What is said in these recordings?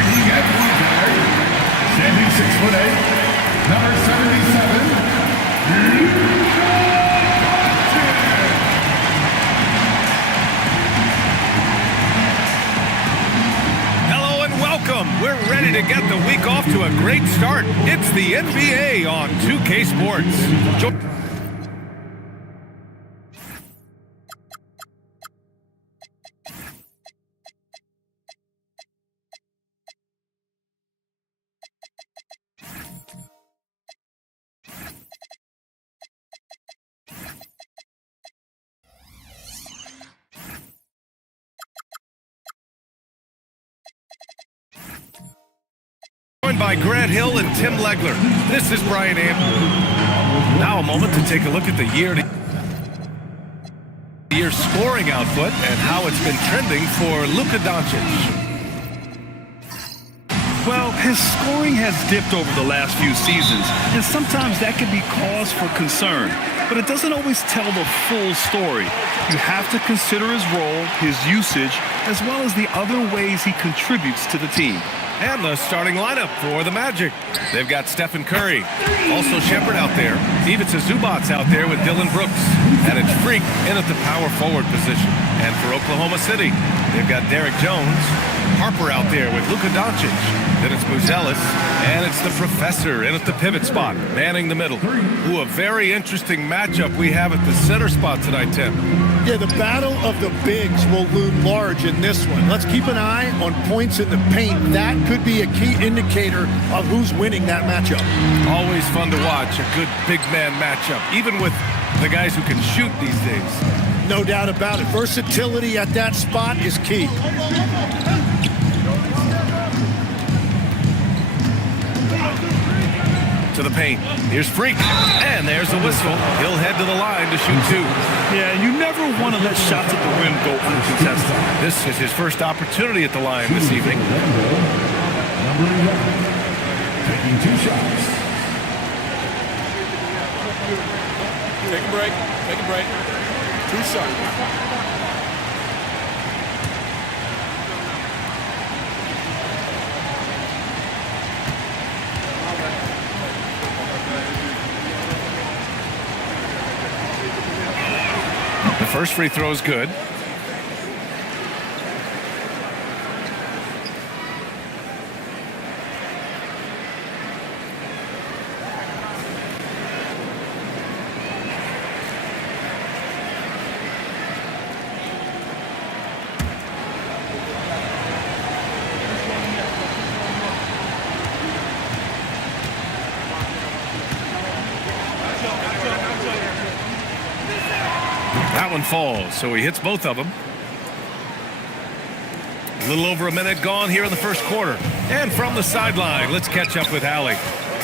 Starting at point guard, standing 6'8", number 77. Hello and welcome. We're ready to get the week off to a great start. It's the NBA on 2K Sports. Joined by Grant Hill and Tim Legler. This is Brian Andrew. Now a moment to take a look at the year-to-year scoring output and how it's been trending for Luka Doncic. Well, his scoring has dipped over the last few seasons, and sometimes that can be cause for concern. But it doesn't always tell the full story. You have to consider his role, his usage, as well as the other ways he contributes to the team. And the starting lineup for the Magic. They've got Stephen Curry, also Shepherd out there. Ivica Zubac's out there with Dylan Brooks. And it's Freak in at the power forward position. And for Oklahoma City, they've got Derek Jones, Harper out there with Luka Doncic. Then it's Buzelis, and it's the Professor in at the pivot spot, manning the middle. Ooh, a very interesting matchup we have at the center spot tonight, Tim. Yeah, the battle of the bigs will loom large in this one. Let's keep an eye on points in the paint. That could be a key indicator of who's winning that matchup. Always fun to watch, a good big man matchup, even with the guys who can shoot these days. No doubt about it. Versatility at that spot is key. To the paint. Here's Freak. And there's the whistle. He'll head to the line to shoot two. Yeah, you never want to let shots at the rim go uncontested. This is his first opportunity at the line this evening. Number 11, taking 2 shots. Take a break. Take a break. 2 shots. The first free throw is good. That one falls, so he hits both of them. A little over a minute gone here in the first quarter. And from the sideline, let's catch up with Allie.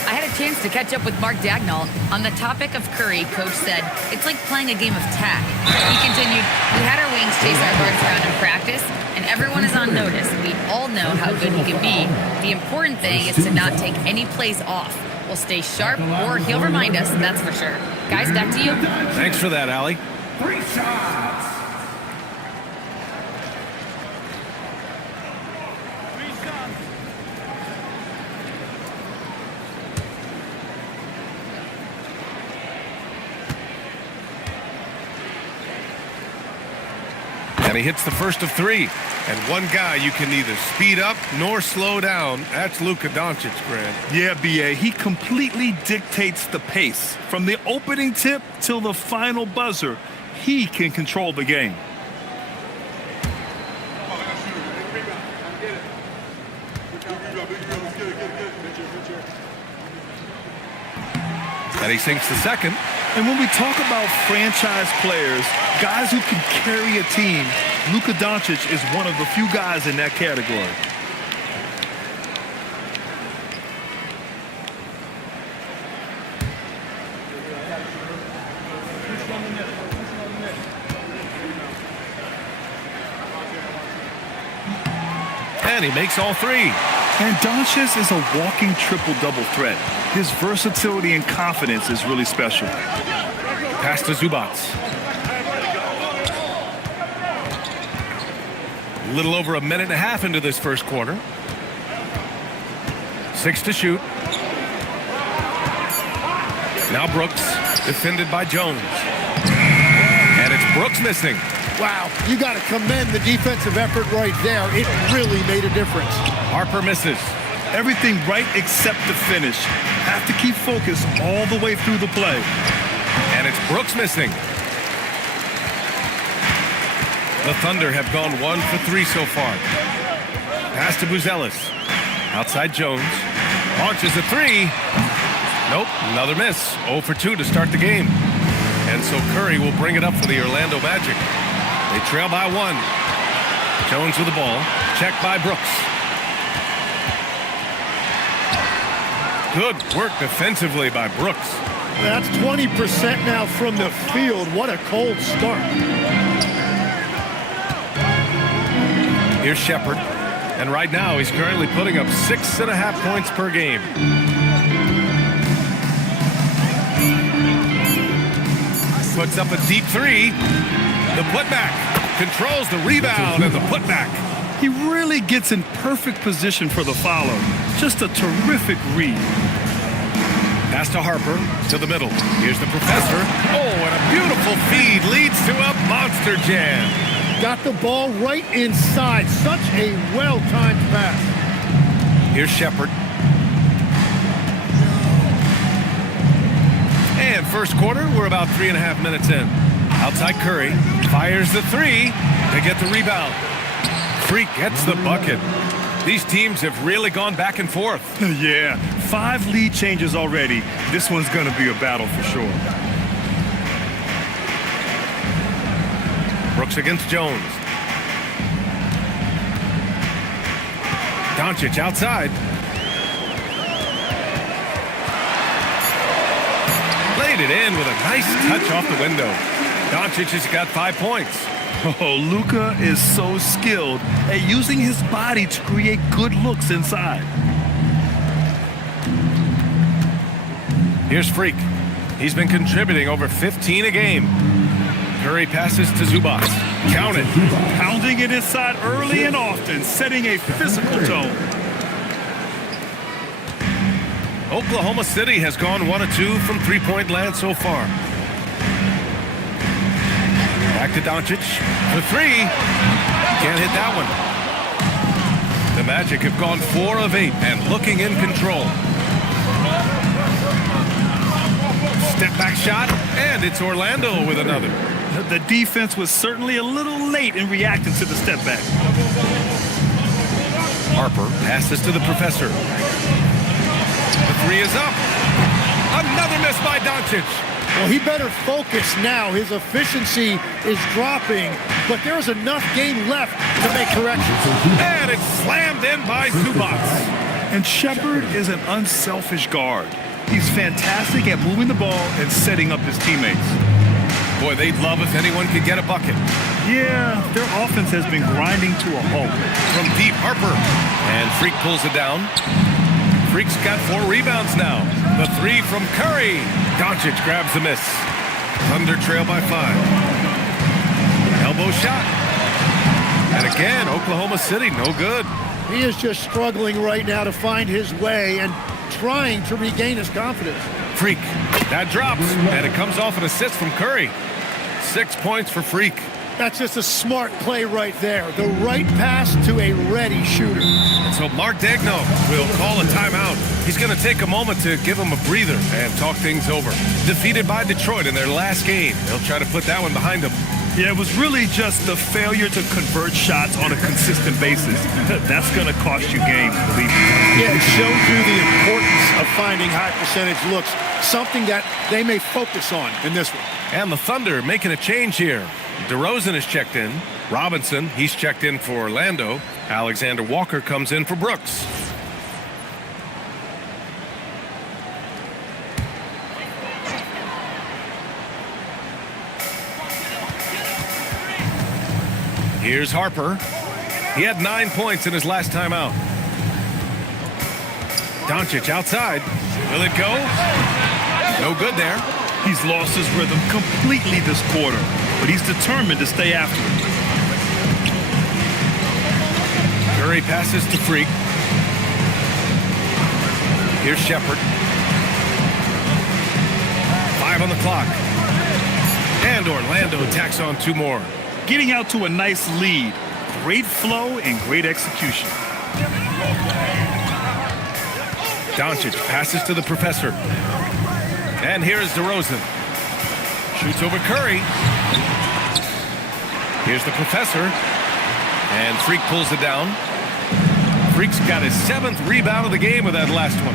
I had a chance to catch up with Mark Dagnall. On the topic of Curry, Coach said, it's like playing a game of tag. He continued, we had our wings chase our guards around in practice, and everyone is on notice. We all know how good he can be. The important thing is to not take any plays off. We'll stay sharp, or he'll remind us, that's for sure. Guys, back to you. Thanks for that, Allie. 3 shots. And he hits the first of 3. And one guy you can neither speed up nor slow down. That's Luka Doncic, Grant. Yeah, B.A., he completely dictates the pace. From the opening tip till the final buzzer, he can control the game. And he sinks the second. And when we talk about franchise players, guys who can carry a team, Luka Doncic is one of the few guys in that category. And he makes all 3. And Doncic is a walking triple-double threat. His versatility and confidence is really special. Pass to Zubac. A little over a minute and a half into this first quarter. 6 to shoot. Now Brooks, defended by Jones. And it's Brooks missing. Wow, you got to commend the defensive effort right there. It really made a difference. Harper misses. Everything right except the finish. Have to keep focus all the way through the play. And it's Brooks missing. The Thunder have gone 1 for 3 so far. Pass to Buzelis. Outside Jones. Launches a 3. Nope, another miss. 0 for 2 to start the game. And so Curry will bring it up for the Orlando Magic. They trail by 1. Jones with the ball. Checked by Brooks. Good work defensively by Brooks. That's 20% now from the field. What a cold start. Here's Shepard. And right now he's currently putting up 6.5 points per game. Puts up a deep 3. The putback. Controls the rebound and the putback. He really gets in perfect position for the follow. Just a terrific read. Pass to Harper, to the middle. Here's the professor. Oh, and a beautiful feed leads to a monster jam. Got the ball right inside. Such a well-timed pass. Here's Shepard. And first quarter, we're about 3.5 minutes in. Outside Curry, fires the 3 to get the rebound. Freak gets the bucket. These teams have really gone back and forth. Yeah, 5 lead changes already. This one's going to be a battle for sure. Brooks against Jones. Doncic outside. Laid it in with a nice touch off the window. Doncic has got 5 points. Oh, Luka is so skilled at using his body to create good looks inside. Here's Freak. He's been contributing over 15 a game. Curry passes to Zubac. Count it. Pounding it inside early and often, setting a physical tone. Oklahoma City has gone 1 of 2 from three-point land so far. Back to Doncic for 3. Can't hit that one. The Magic have gone 4 of 8 and looking in control. Step back shot, and it's Orlando with another. The defense was certainly a little late in reacting to the step back. Harper passes to the professor. The 3 is up. Another miss by Doncic. Well, he better focus now. His efficiency is dropping, but there's enough game left to make corrections. And it's slammed in by Zubac. And Shepard is an unselfish guard. He's fantastic at moving the ball and setting up his teammates. Boy, they'd love if anyone could get a bucket. Yeah, their offense has been grinding to a halt. From deep, Harper. And Freak pulls it down. Freak's got 4 rebounds now. The 3 from Curry. Doncic grabs the miss. Thunder trail by 5. Elbow shot. And again, Oklahoma City, no good. He is just struggling right now to find his way and trying to regain his confidence. Freak. That drops, and it comes off an assist from Curry. 6 points for Freak. That's just a smart play right there. The right pass to a ready shooter. And so Mark Daigneault will call a timeout. He's going to take a moment to give him a breather and talk things over. Defeated by Detroit in their last game. They'll try to put that one behind them. Yeah, it was really just the failure to convert shots on a consistent basis. That's going to cost you games, believe me. Yeah, it shows you the importance of finding high percentage looks, something that they may focus on in this one. And the Thunder making a change here. DeRozan is checked in. Robinson, he's checked in for Orlando. Alexander Walker comes in for Brooks. Here's Harper. He had 9 points in his last time out. Doncic outside. Will it go? No good there. He's lost his rhythm completely this quarter, but he's determined to stay after it. Curry passes to Freak. Here's Shepard. 5 on the clock. And Orlando tacks on 2 more. Getting out to a nice lead. Great flow and great execution. Doncic passes to the professor. And here is DeRozan. Shoots over Curry. Here's the professor. And Freak pulls it down. Freak's got his 7th rebound of the game with that last one.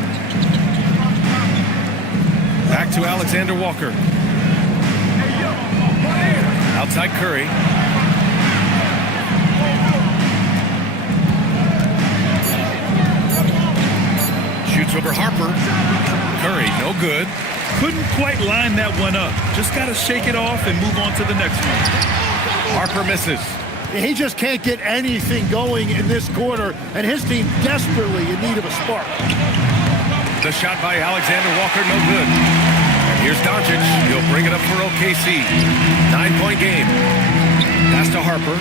Back to Alexander Walker. Outside Curry. Shoots over Harper. Curry, no good. Couldn't quite line that one up. Just got to shake it off and move on to the next one. Harper misses. He just can't get anything going in this quarter, and his team desperately in need of a spark. The shot by Alexander Walker, no good. And here's Doncic. He'll bring it up for OKC. 9-point game. Pass to Harper.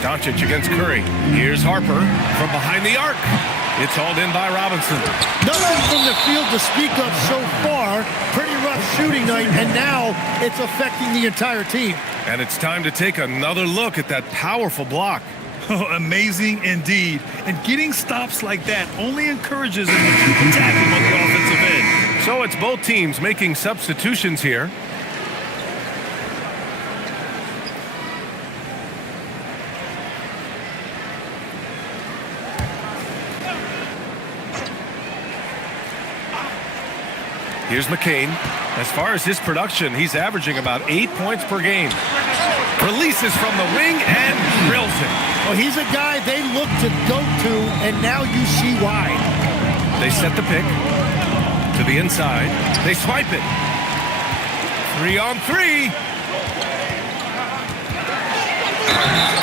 Doncic against Curry. Here's Harper from behind the arc. It's hauled in by Robinson. Nothing from the field to speak of so far. Pretty rough shooting night, and now it's affecting the entire team. And it's time to take another look at that powerful block. Oh, amazing indeed. And getting stops like that only encourages him to keep attacking on the offensive end. So it's both teams making substitutions here. Here's McCain. As far as his production, he's averaging about 8 points per game. Releases from the wing and drills it. Well, he's a guy they look to go to, and now you see why. They set the pick to the inside. They swipe it. 3-on-3.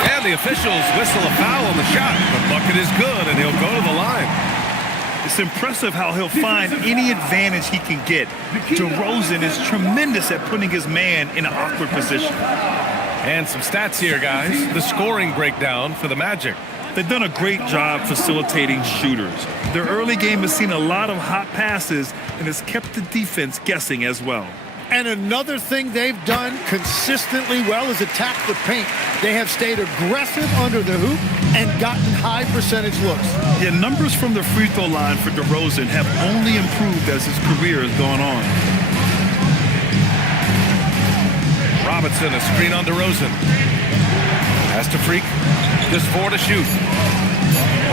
And the officials whistle a foul on the shot. The bucket is good, and he'll go to the line. It's impressive how he'll find any advantage he can get. DeRozan is tremendous at putting his man in an awkward position. And some stats here, guys. The scoring breakdown for the Magic. They've done a great job facilitating shooters. Their early game has seen a lot of hot passes and has kept the defense guessing as well. And another thing they've done consistently well is attack the paint. They have stayed aggressive under the hoop and gotten high percentage looks. Yeah, numbers from the free throw line for DeRozan have only improved as his career has gone on. Robinson, a screen on DeRozan. Pass to Freak. Just 4 to shoot.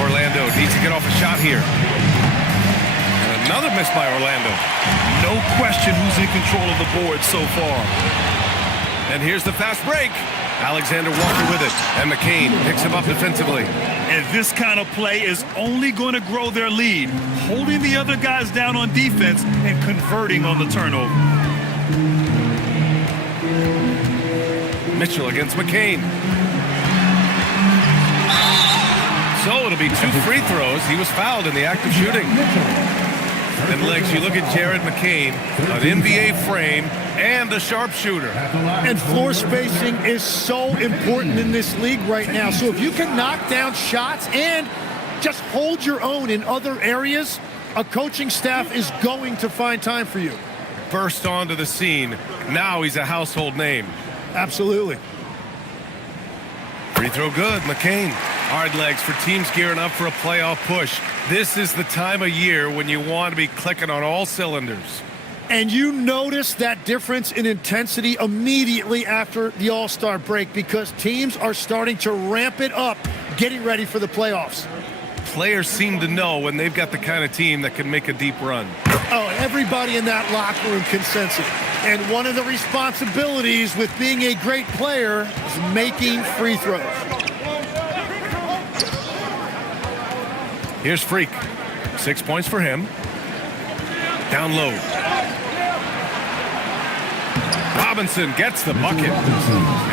Orlando needs to get off a shot here. And another miss by Orlando. No question who's in control of the board so far. And here's the fast break. Alexander Walker with it. And McCain picks him up defensively. And this kind of play is only going to grow their lead, holding the other guys down on defense and converting on the turnover. Mitchell against McCain. So it'll be 2 free throws. He was fouled in the act of shooting. And Legs, you look at Jared McCain, an NBA frame and a sharpshooter. And floor spacing is so important in this league right now. So if you can knock down shots and just hold your own in other areas, a coaching staff is going to find time for you. Burst onto the scene. Now he's a household name. Absolutely. Free throw good, McCain. Hard Legs, for teams gearing up for a playoff push. This is the time of year when you want to be clicking on all cylinders. And you notice that difference in intensity immediately after the All-Star break because teams are starting to ramp it up, getting ready for the playoffs. Players seem to know when they've got the kind of team that can make a deep run. Oh, everybody in that locker room can sense it. And one of the responsibilities with being a great player is making free throws. Here's Freak. 6 points for him. Down low. Robinson gets the bucket.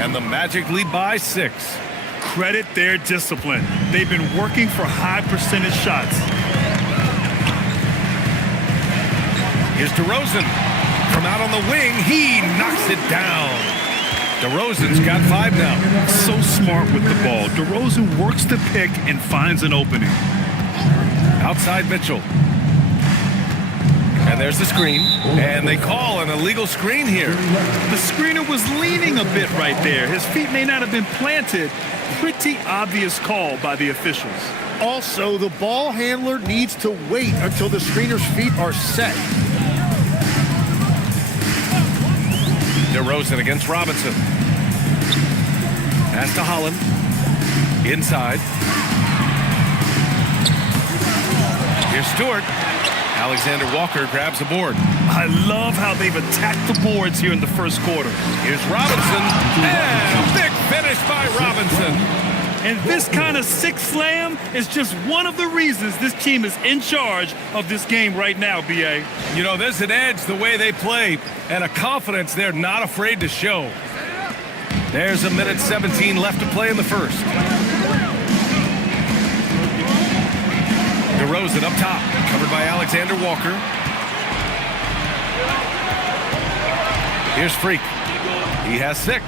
And the Magic lead by 6. Credit their discipline. They've been working for high percentage shots. Here's DeRozan. From out on the wing, he knocks it down. DeRozan's got 5 now. So smart with the ball. DeRozan works the pick and finds an opening. Outside Mitchell. And there's the screen. And they call an illegal screen here. The screener was leaning a bit right there. His feet may not have been planted. Pretty obvious call by the officials. Also, the ball handler needs to wait until the screener's feet are set. DeRozan against Robinson. Pass to Holland. Inside. Here's Stewart. Alexander Walker grabs the board. I love how they've attacked the boards here in the first quarter. Here's Robinson. And big finish by Robinson. And this kind of sick slam is just one of the reasons this team is in charge of this game right now, B.A. You know, there's an edge the way they play and a confidence they're not afraid to show. There's a minute 17 left to play in the first. DeRozan up top, covered by Alexander Walker. Here's Freak. He has 6.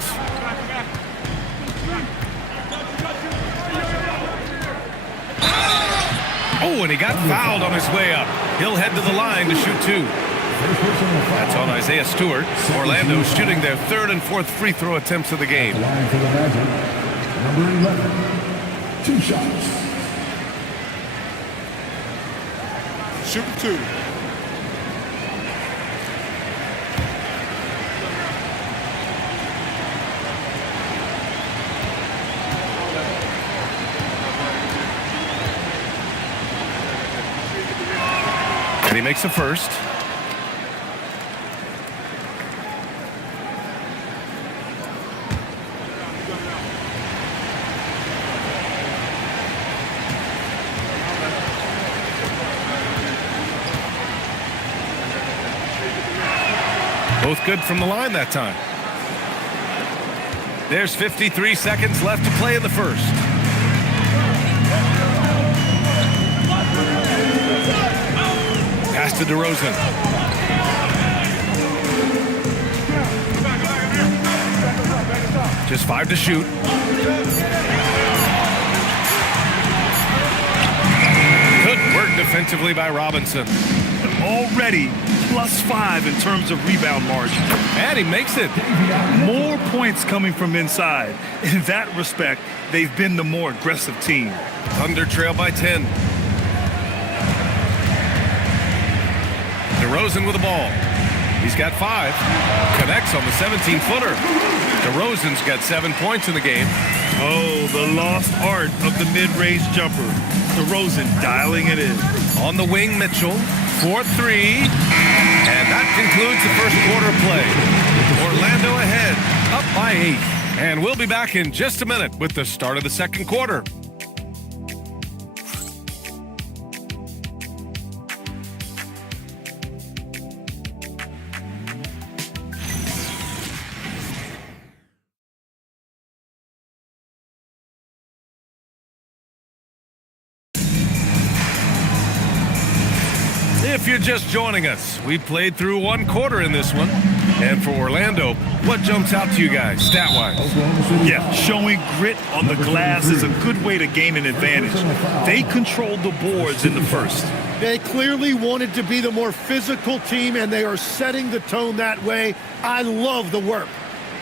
Oh, and he got fouled on his way up. He'll head to the line to shoot 2. That's on Isaiah Stewart. Orlando shooting their 3rd and 4th free throw attempts of the game. Line for the Magic. Number 11. 2 shots. Shoot 2. And he makes the first. Both good from the line that time. There's 53 seconds left to play in the first. Pass to DeRozan. Just 5 to shoot. Good work defensively by Robinson. Already +5 in terms of rebound margin. And he makes it. More points coming from inside. In that respect, they've been the more aggressive team. Thunder trail by 10. DeRozan with the ball. He's got 5. Connects on the 17-footer. DeRozan's got 7 points in the game. Oh, the lost art of the mid-range jumper. DeRozan dialing it in. On the wing, Mitchell. 4-3. And that concludes the first quarter play. Orlando ahead, up by 8. And we'll be back in just a minute with the start of the second quarter. If you're just joining us, we played through 1 quarter in this one. And for Orlando, what jumps out to you guys, stat-wise? Yeah, showing grit on the glass is a good way to gain an advantage. They controlled the boards in the first. They clearly wanted to be the more physical team, and they are setting the tone that way. I love the work.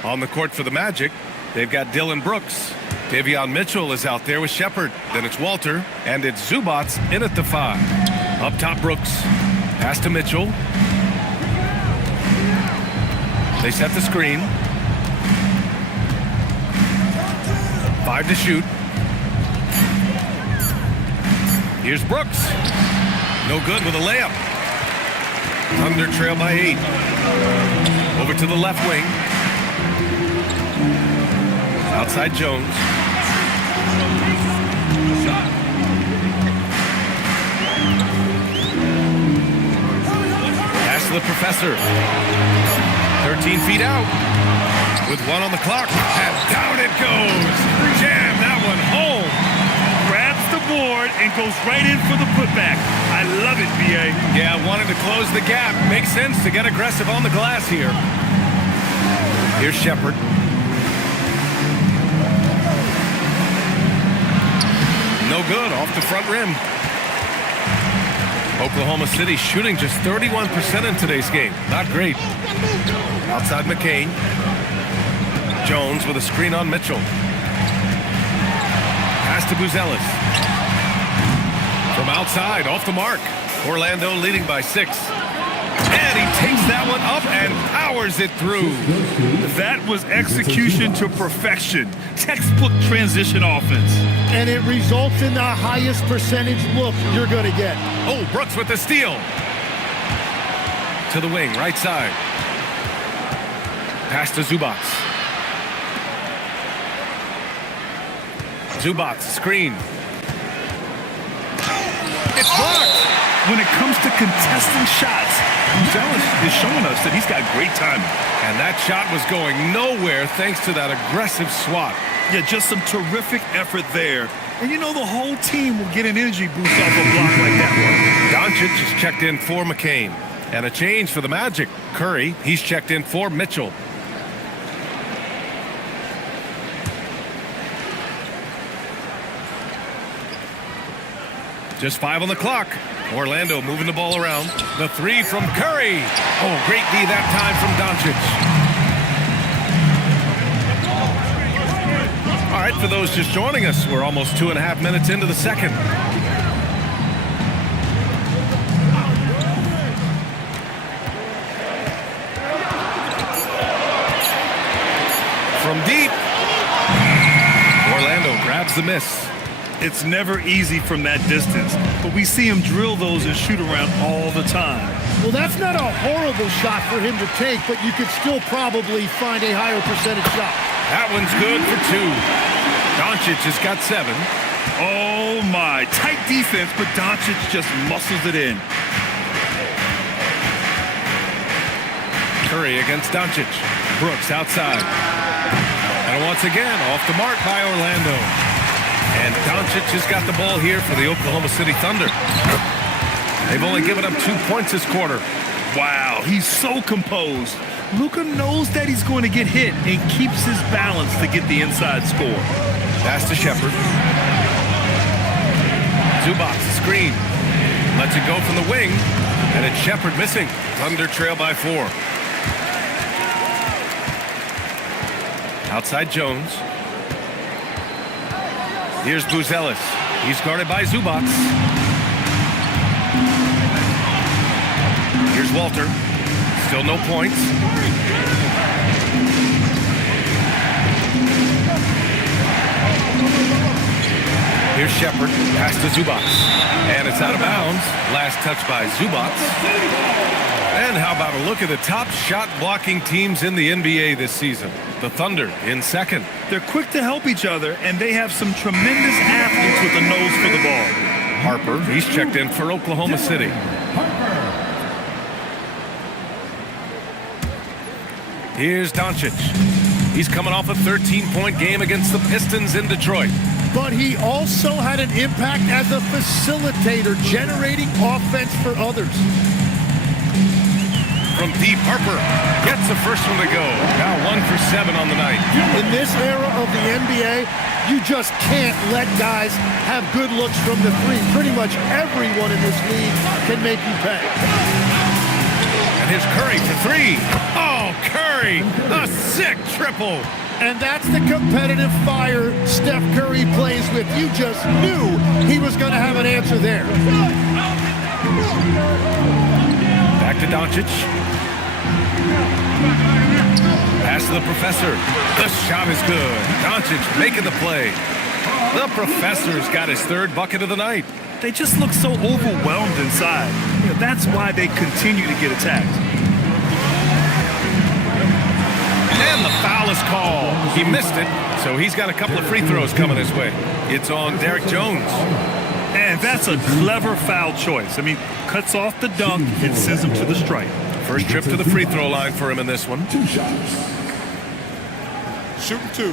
On the court for the Magic, they've got Dillon Brooks. Davion Mitchell is out there with Shepard. Then it's Walter, and it's Zubats in at the 5. Up top, Brooks. Pass to Mitchell. They set the screen. 5 to shoot. Here's Brooks. No good with a layup. Thunder trail by 8. Over to the left wing. Outside Jones. Pass to the professor. 13 feet out. With 1 on the clock. And down it goes. Jam that one home. Grabs the board and goes right in for the putback. I love it, B.A. Yeah, wanted to close the gap. Makes sense to get aggressive on the glass here. Here's Shepard. No good, off the front rim. Oklahoma City shooting just 31% in today's game. Not great. Outside McCain. Jones with a screen on Mitchell. Pass to Buzelis. From outside, off the mark. Orlando leading by 6. And he takes that one up and powers it through. That was execution to perfection. Textbook transition offense. And it results in the highest percentage look you're going to get. Oh, Brooks with the steal. To the wing, right side. Pass to Zubats. Zubats, screen. It's blocked. When it comes to contesting shots, Buzelis is showing us that he's got great timing. And that shot was going nowhere thanks to that aggressive swat. Yeah, just some terrific effort there. And you know the whole team will get an energy boost off a block like that one. Doncic is checked in for McCain. And a change for the Magic. Curry, he's checked in for Mitchell. Just 5 on the clock. Orlando moving the ball around. The 3 from Curry. Oh, great D that time from Doncic. All right, for those just joining us, we're almost 2.5 minutes into the second. From deep. Orlando grabs the miss. It's never easy from that distance, but we see him drill those and shoot around all the time. Well, that's not a horrible shot for him to take, but you could still probably find a higher percentage shot. That one's good for 2. Doncic has got 7. Oh, my. Tight defense, but Doncic just muscles it in. Curry against Doncic. Brooks outside. And once again, off the mark by Orlando. And Doncic has got the ball here for the Oklahoma City Thunder. They've only given up 2 points this quarter. Wow, he's so composed. Luka knows that he's going to get hit and keeps his balance to get the inside score. Pass to Shepard. Zubats, screen. Lets it go from the wing. And it's Shepard missing. Thunder trail by 4. Outside Jones. Here's Buzelis. He's guarded by Zubats. Here's Walter. Still no points. Here's Shepard. Pass to Zubats. And it's out of bounds. Last touch by Zubats. And how about a look at the top shot blocking teams in the NBA this season? The Thunder in second. They're quick to help each other, and they have some tremendous athletes with the nose for the ball. Harper, he's checked in for Oklahoma City. Here's Doncic. He's coming off a 13-point game against the Pistons in Detroit. But he also had an impact as a facilitator, generating offense for others. From deep, Harper gets the first one to go. Now 1 for 7 on the night. In this era of the NBA, you just can't let guys have good looks from the 3. Pretty much everyone in this league can make you pay. And here's Curry for 3. Oh, Curry, a sick triple. And that's the competitive fire Steph Curry plays with. You just knew he was going to have an answer there. Back to Doncic. Pass to the professor. The shot is good. Doncic making the play. The professor's got his 3rd bucket of the night. They just look so overwhelmed inside. You know, that's why they continue to get attacked. And the foul is called. He missed it, so he's got a couple of free throws coming his way. It's on Derek Jones. And that's a clever foul choice. I mean, cuts off the dunk and sends him to the stripe. First trip to the free throw line for him in this one. 2 shots. Shooting 2.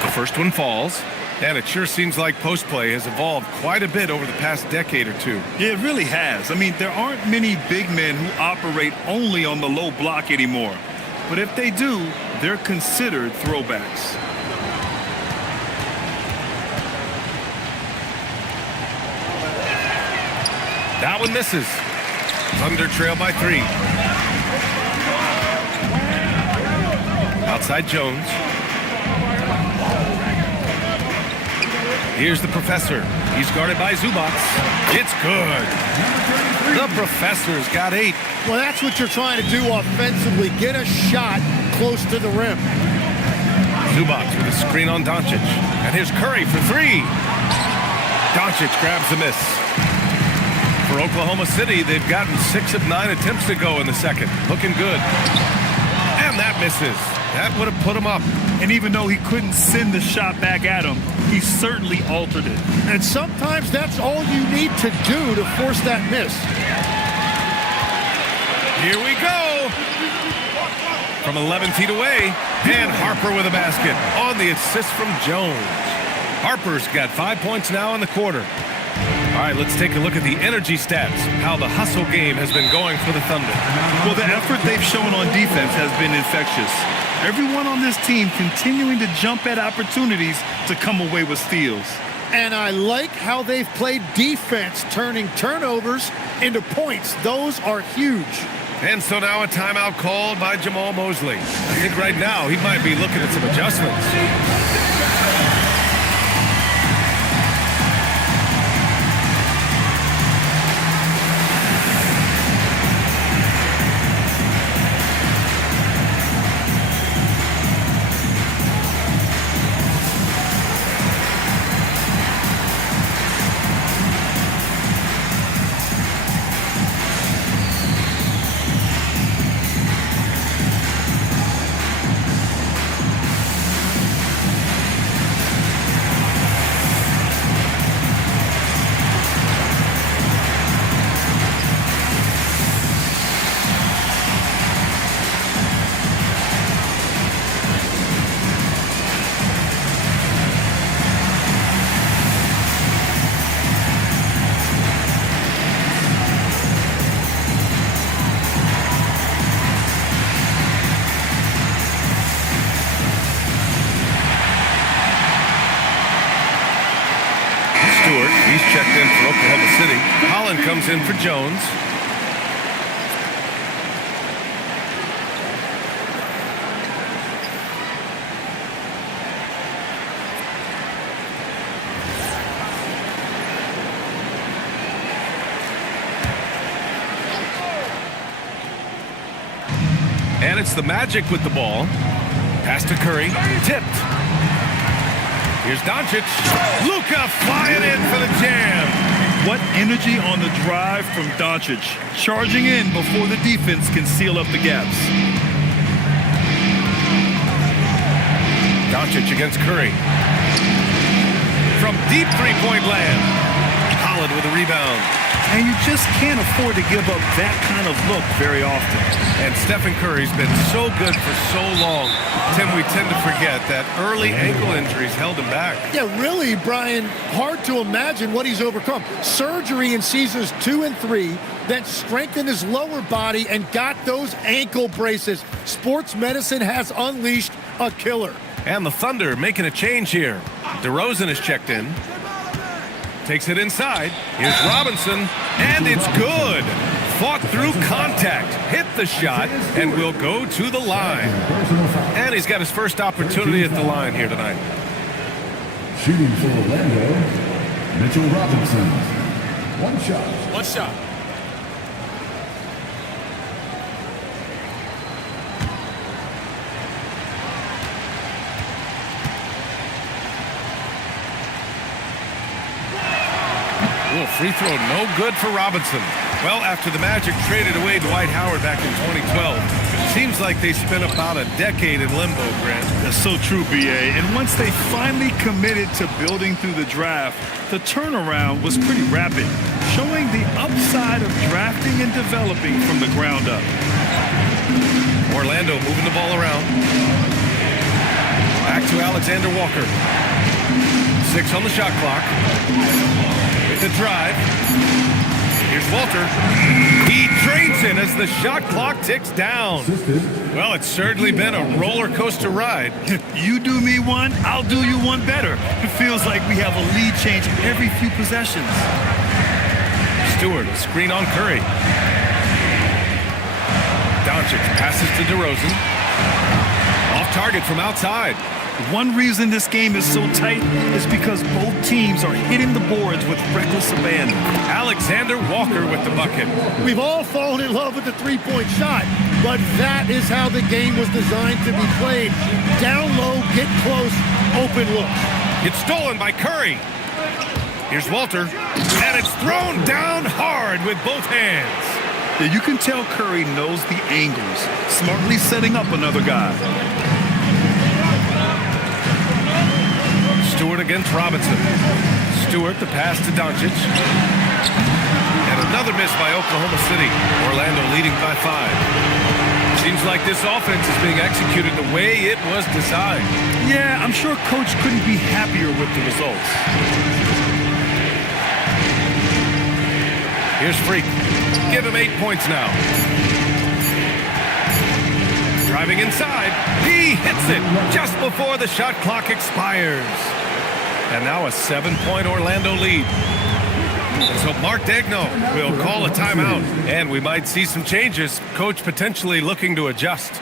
The first one falls. And it sure seems like post play has evolved quite a bit over the past decade or 2. Yeah, it really has. I mean, there aren't many big men who operate only on the low block anymore. but if they do, they're considered throwbacks. That one misses. Thunder trail by 3. Outside Jones. Here's the professor. He's guarded by Zubats. It's good. The professor's got 8. Well, that's what you're trying to do offensively. Get a shot close to the rim. Zubats with a screen on Doncic. And here's Curry for 3. Doncic grabs the miss. For Oklahoma City, they've gotten 6 of 9 attempts to go in the second. Looking good. And that misses. That would have put him up. And even though he couldn't send the shot back at him, he certainly altered it. And sometimes that's all you need to do to force that miss. Here we go. From 11 feet away. And Harper with a basket on the assist from Jones. Harper's got 5 points now in the quarter. All right, let's take a look at the energy stats, how the hustle game has been going for the Thunder. Well, the effort they've shown on defense has been infectious. Everyone on this team continuing to jump at opportunities to come away with steals. And I like how they've played defense, turning turnovers into points. Those are huge. And so now a timeout called by Jamal Mosley. I think right now he might be looking at some adjustments. He's checked in for Oklahoma City. Holland comes in for Jones. And it's the Magic with the ball. Pass to Curry. Tipped. Here's Doncic. Luka flying in for the jam. What energy on the drive from Doncic. Charging in before the defense can seal up the gaps. Doncic against Curry. From deep three-point land. Holland with a rebound. And you just can't afford to give up that kind of look very often. And Stephen Curry's been so good for so long. Tim, we tend to forget that early ankle injuries held him back. Yeah, really, Brian, hard to imagine what he's overcome. Surgery in seasons 2 and 3, then strengthened his lower body and got those ankle braces. Sports medicine has unleashed a killer. And the Thunder making a change here. DeRozan is checked in. Takes it inside. Here's Robinson, and it's good. Fought through contact, hit the shot, and will go to the line. And he's got his first opportunity at the line here tonight. Shooting for Orlando, Mitchell Robinson. One shot. One shot. Free throw no good for Robinson. Well, after the Magic traded away Dwight Howard back in 2012, seems like they spent about a decade in limbo, Grant. That's so true, B.A. And once they finally committed to building through the draft, the turnaround was pretty rapid, showing the upside of drafting and developing from the ground up. Orlando moving the ball around. Back to Alexander Walker. 6 on the shot clock. With the drive. Here's Walter. He drains it as the shot clock ticks down. Well, it's certainly been a roller coaster ride. You do me one, I'll do you one better. It feels like we have a lead change every few possessions. Stewart, a screen on Curry. Doncic passes to DeRozan. Off target from outside. One reason this game is so tight is because both teams are hitting the boards with reckless abandon. Alexander Walker with the bucket. We've all fallen in love with the three-point shot, but that is how the game was designed to be played. Down low, get close, open look. It's stolen by Curry. Here's Walter, and it's thrown down hard with both hands. You can tell Curry knows the angles, smartly setting up another guy. Stewart against Robinson. Stewart, the pass to Doncic. And another miss by Oklahoma City. Orlando leading by 5. Seems like this offense is being executed the way it was designed. Yeah, I'm sure Coach couldn't be happier with the results. Here's Freak. Give him 8 points now. Driving inside. He hits it just before the shot clock expires. And now a 7-point Orlando lead. And so Mark Daigneault will call a timeout. And we might see some changes. Coach potentially looking to adjust.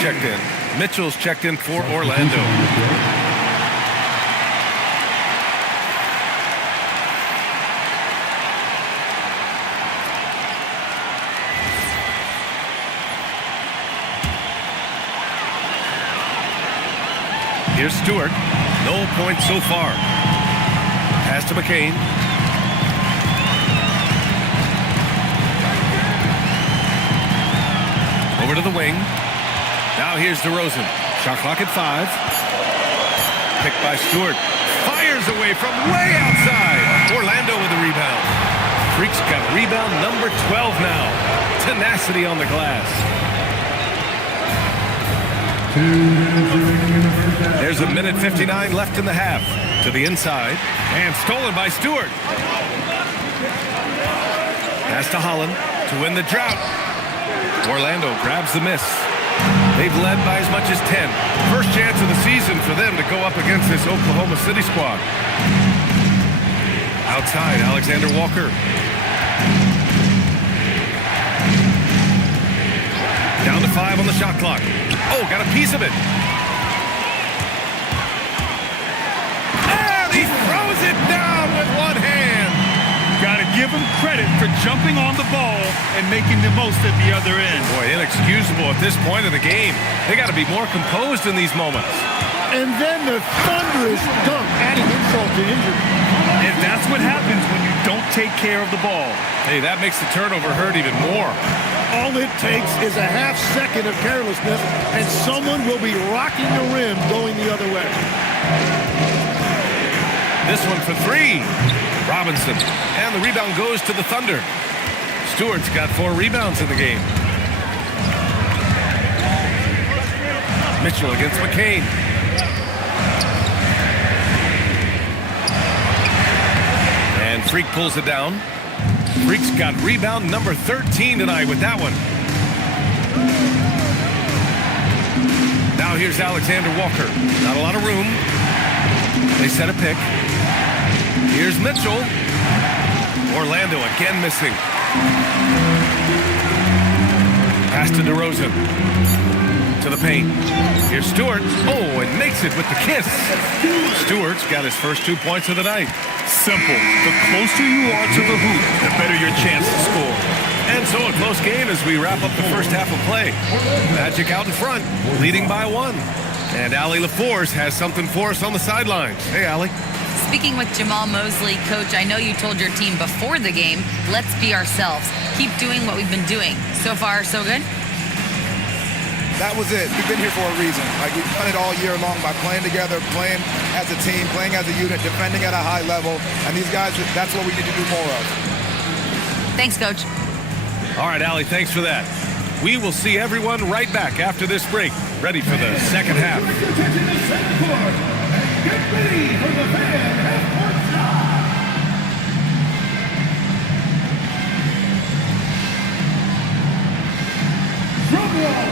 Checked in. Mitchell's checked in for Orlando. Here's Stewart. No points so far. Pass to McCain. Over to the wing. Now here's DeRozan. Shot clock at 5. Picked by Stewart. Fires away from way outside. Orlando with the rebound. Freak's got rebound number 12 now. Tenacity on the glass. There's a minute 59 left in the half. To the inside. And stolen by Stewart. Pass to Holland to win the drought. Orlando grabs the miss. They've led by as much as 10. First chance of the season for them to go up against this Oklahoma City squad. Outside, Alexander Walker. Down to 5 on the shot clock. Oh, got a piece of it. And he throws it down with one hand. Got to give him credit for jumping on the ball and making the most at the other end. Boy, inexcusable at this point of the game. They got to be more composed in these moments. And then the thunderous dunk, adding insult to injury. And that's what happens when you don't take care of the ball. Hey, that makes the turnover hurt even more. All it takes is a half second of carelessness, and someone will be rocking the rim going the other way. This one for 3. Robinson. And the rebound goes to the Thunder. Stewart's got 4 rebounds in the game. Mitchell against McCain. And Freak pulls it down. Freak's got rebound number 13 tonight with that one. Now here's Alexander Walker. Not a lot of room. They set a pick. Here's Mitchell. Orlando again missing. Pass to DeRozan. To the paint. Here's Stewart. Oh, and makes it with the kiss. Stewart's got his first 2 points of the night. Simple. The closer you are to the hoop, the better your chance to score. And so a close game as we wrap up the first half of play. Magic out in front, leading by 1. And Allie LaForce has something for us on the sidelines. Hey, Allie. Speaking with Jamal Mosley, Coach, I know you told your team before the game, let's be ourselves. Keep doing what we've been doing. So far, so good? That was it. We've been here for a reason. Like, we've done it all year long by playing together, playing as a team, playing as a unit, defending at a high level. And these guys, that's what we need to do more of. Thanks, Coach. All right, Allie, thanks for that. We will see everyone right back after this break, ready for the second half. Get ready for the fan half-court shot. Drum roll.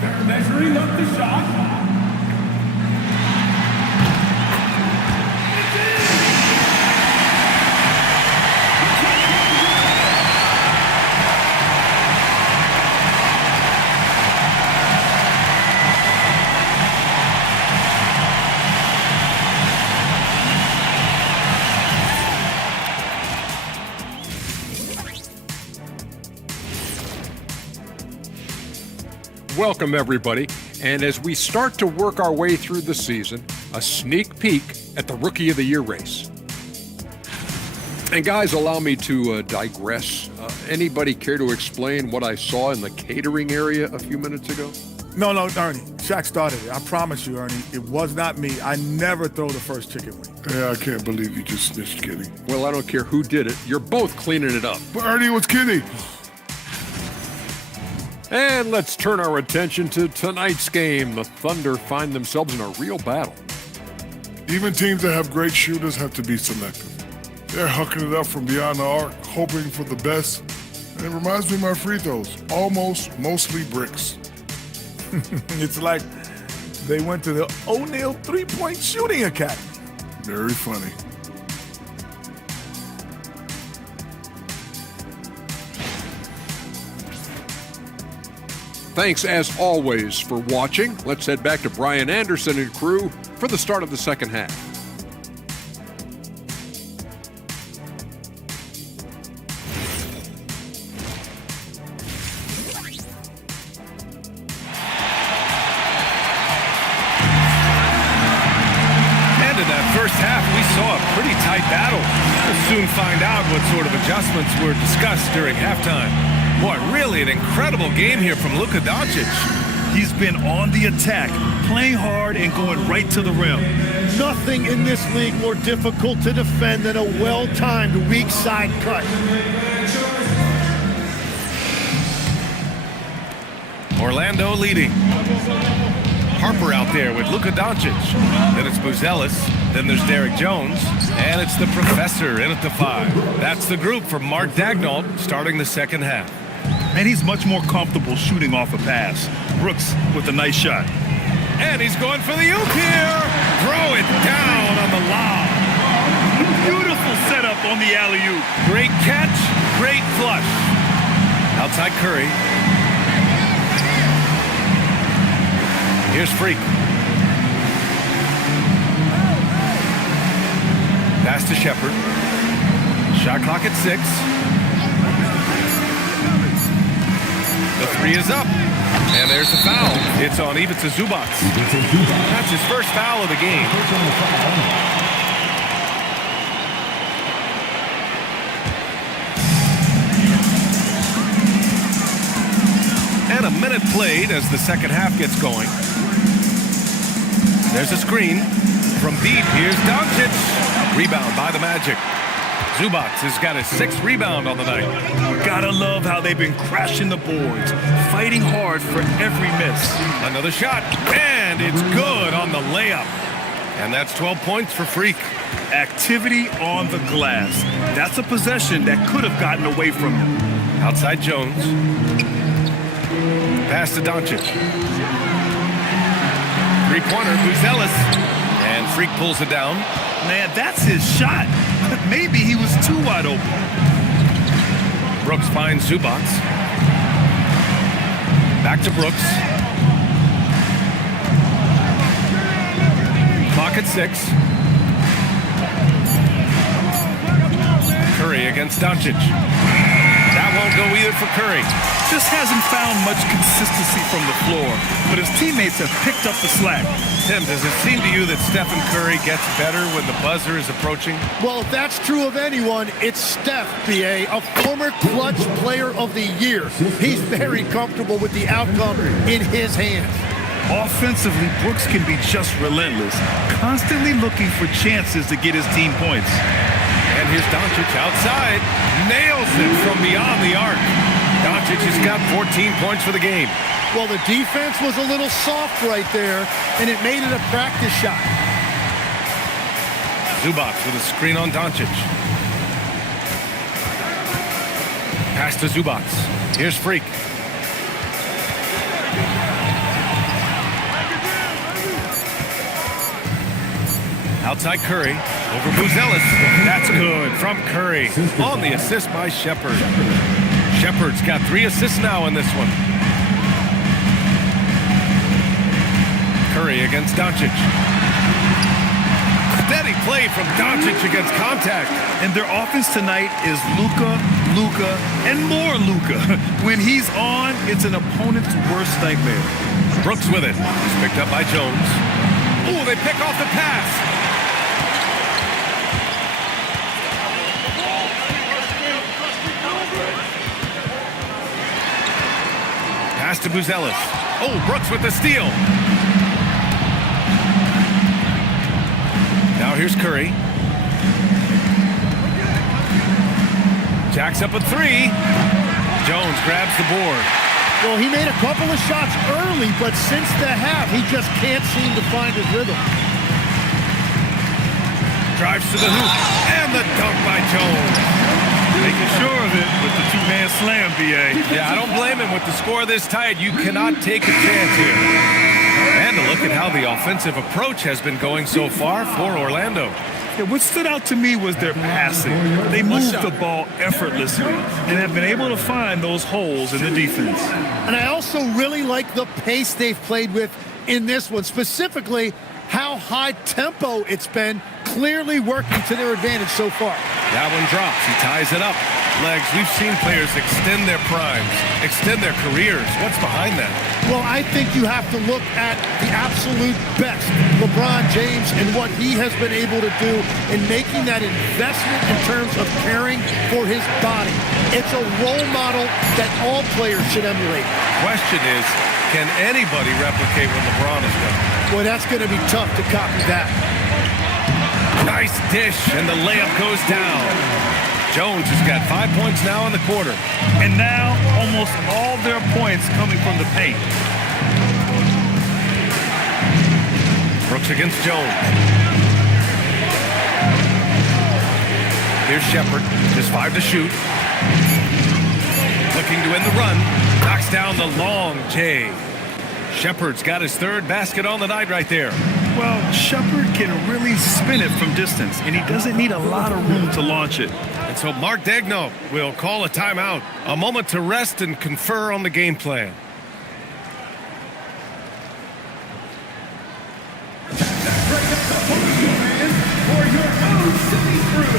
They're measuring up the shot. Welcome, everybody. And as we start to work our way through the season, a sneak peek at the Rookie of the Year race. And guys, allow me to digress. Anybody care to explain what I saw in the catering area a few minutes ago? No, Ernie. Shaq started it. I promise you, Ernie. It was not me. I never throw the first chicken wing. Yeah, I can't believe you just snitched Kenny. Well, I don't care who did it. You're both cleaning it up. But Ernie was Kenny. And let's turn our attention to tonight's game. The Thunder find themselves in a real battle. Even teams that have great shooters have to be selective. They're hucking it up from beyond the arc, hoping for the best. And it reminds me of my free throws. Almost, mostly bricks. It's like they went to the O'Neal three-point shooting academy. Very funny. Thanks, as always, for watching. Let's head back to Brian Anderson and crew for the start of the second half. And in that first half, we saw a pretty tight battle. We'll soon find out what sort of adjustments were discussed during halftime. Boy, really an incredible game here from Luka Doncic. He's been on the attack, playing hard and going right to the rim. Nothing in this league more difficult to defend than a well-timed weak side cut. Orlando leading. Harper out there with Luka Doncic. Then it's Buzelis. Then there's Derek Jones. And it's the professor in at the 5. That's the group from Mark Daigneault starting the second half. And he's much more comfortable shooting off a pass. Brooks with a nice shot. And he's going for the oop here. Throw it down on the lob. Beautiful setup on the alley-oop. Great catch, great flush. Outside Curry. Here's Freak. Pass to Shepard. Shot clock at 6. The 3 is up. And there's the foul. It's on Ivica Zubac. That's his first foul of the game. And a minute played as the second half gets going. There's a screen from deep. Here's Doncic. Rebound by the Magic. Zubats has got his 6th rebound on the night. Gotta love how they've been crashing the boards, fighting hard for every miss. Another shot, and it's good on the layup. And that's 12 points for Freak. Activity on the glass. That's a possession that could have gotten away from him. Outside Jones. Pass to Doncic. Three-pointer, Buzelis. And Freak pulls it down. Man, that's his shot. Maybe he was too wide open. Brooks finds Zubats. Back to Brooks. Clock at 6. Curry against Doncic. That won't go either for Curry. Just hasn't found much consistency from the floor, but his teammates have picked up the slack. Tim, does it seem to you that Stephen Curry gets better when the buzzer is approaching? Well, if that's true of anyone, it's Steph, B.A., a former clutch player of the year. He's very comfortable with the outcome in his hands. Offensively, Brooks can be just relentless, constantly looking for chances to get his team points. And here's Doncic outside. Nails it from beyond the arc. Doncic has got 14 points for the game. Well, the defense was a little soft right there, and it made it a practice shot. Zubats with a screen on Doncic. Pass to Zubats. Here's Freak. Outside Curry, over Buzelis. That's good from Curry. On the assist by Shepherd. Shepherd's got 3 assists now in this one. Curry against Doncic. Steady play from Doncic against contact. And their offense tonight is Luka, and more Luka. When he's on, it's an opponent's worst nightmare. Brooks with it. He's picked up by Jones. Oh, they pick off the pass. Pass to Buzelis. Oh, Brooks with the steal. Now here's Curry. Jacks up a 3. Jones grabs the board. Well, he made a couple of shots early, but since the half, he just can't seem to find his rhythm. Drives to the hoop. And the dunk by Jones. Making sure of it with the 2-man slam, B.A. Yeah, I don't blame him. With the score this tight, you cannot take a chance here. And look at how the offensive approach has been going so far for Orlando. Yeah, what stood out to me was their passing. They moved the ball effortlessly and have been able to find those holes in the defense. And I also really like the pace they've played with in this one, specifically how high tempo it's been, clearly working to their advantage so far. That one drops. He ties it up. Legs, we've seen players extend their primes, extend their careers. What's behind that? Well, I think you have to look at the absolute best, LeBron James, and what he has been able to do in making that investment in terms of caring for his body. It's a role model that all players should emulate. Question is, can anybody replicate what LeBron has done? Boy, that's going to be tough to copy that. Nice dish, and the layup goes down. Jones has got 5 points now in the quarter. And now, almost all their points coming from the paint. Brooks against Jones. Here's Shepherd, just 5 to shoot. Looking to end the run. Knocks down the long J. Shepherd's got his 3rd basket on the night right there. Well, Shepherd can really spin it from distance, and he doesn't need a lot of room to launch it. And so Mark Daigneault will call a timeout. A moment to rest and confer on the game plan. For your own city crew.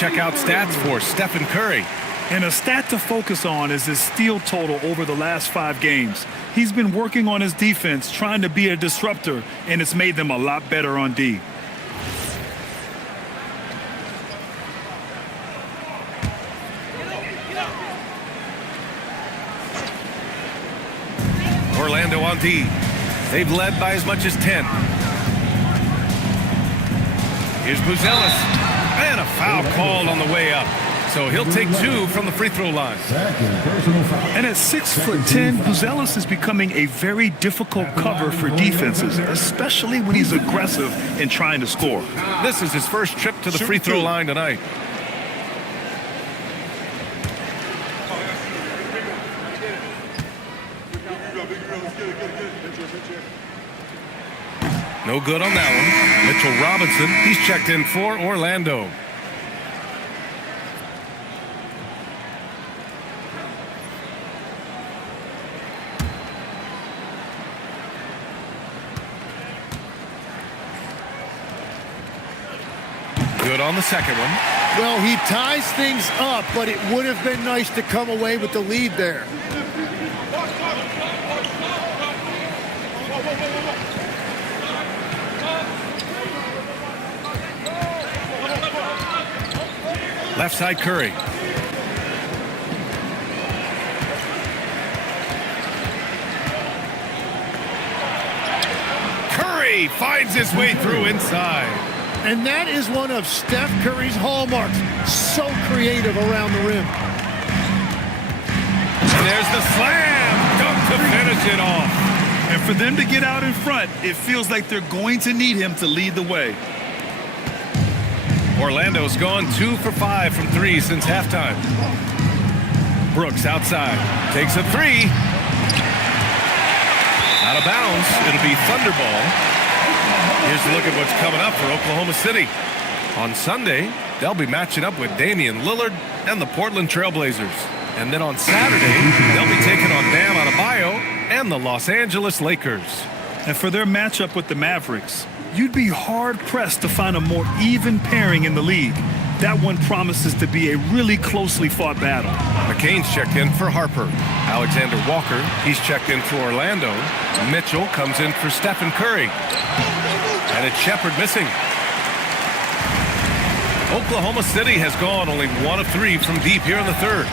check out stats for Stephen Curry. And a stat to focus on is his steal total over the last 5 games. He's been working on his defense, trying to be a disruptor, and it's made them a lot better on D. Orlando on D. They've led by as much as 10. Here's Buzelis. And a foul called on the way up. So he'll take 2 from the free throw line. And at 6'10", Buzelis is becoming a very difficult cover for defenses, especially when he's aggressive and trying to score. This is his first trip to the free throw line tonight. No good on that one. Mitchell Robinson, he's checked in for Orlando. Good on the second one. Well, he ties things up, but it would have been nice to come away with the lead there. Left side Curry. Curry finds his way through inside. And that is one of Steph Curry's hallmarks. So creative around the rim. And there's the slam. Dunk to finish it off. And for them to get out in front, it feels like they're going to need him to lead the way. Orlando's gone 2 for 5 from 3 since halftime. Brooks outside. Takes a 3. Out of bounds. It'll be Thunderball. Here's a look at what's coming up for Oklahoma City. On Sunday, they'll be matching up with Damian Lillard and the Portland Trailblazers. And then on Saturday, they'll be taking on Bam Adebayo and the Los Angeles Lakers. And for their matchup with the Mavericks, you'd be hard-pressed to find a more even pairing in the league. That one promises to be a really closely fought battle. McCain's checked in for Harper. Alexander Walker, he's checked in for Orlando. Mitchell comes in for Stephen Curry. And it's Shepard missing. Oklahoma City has gone only 1 of 3 from deep here in the third.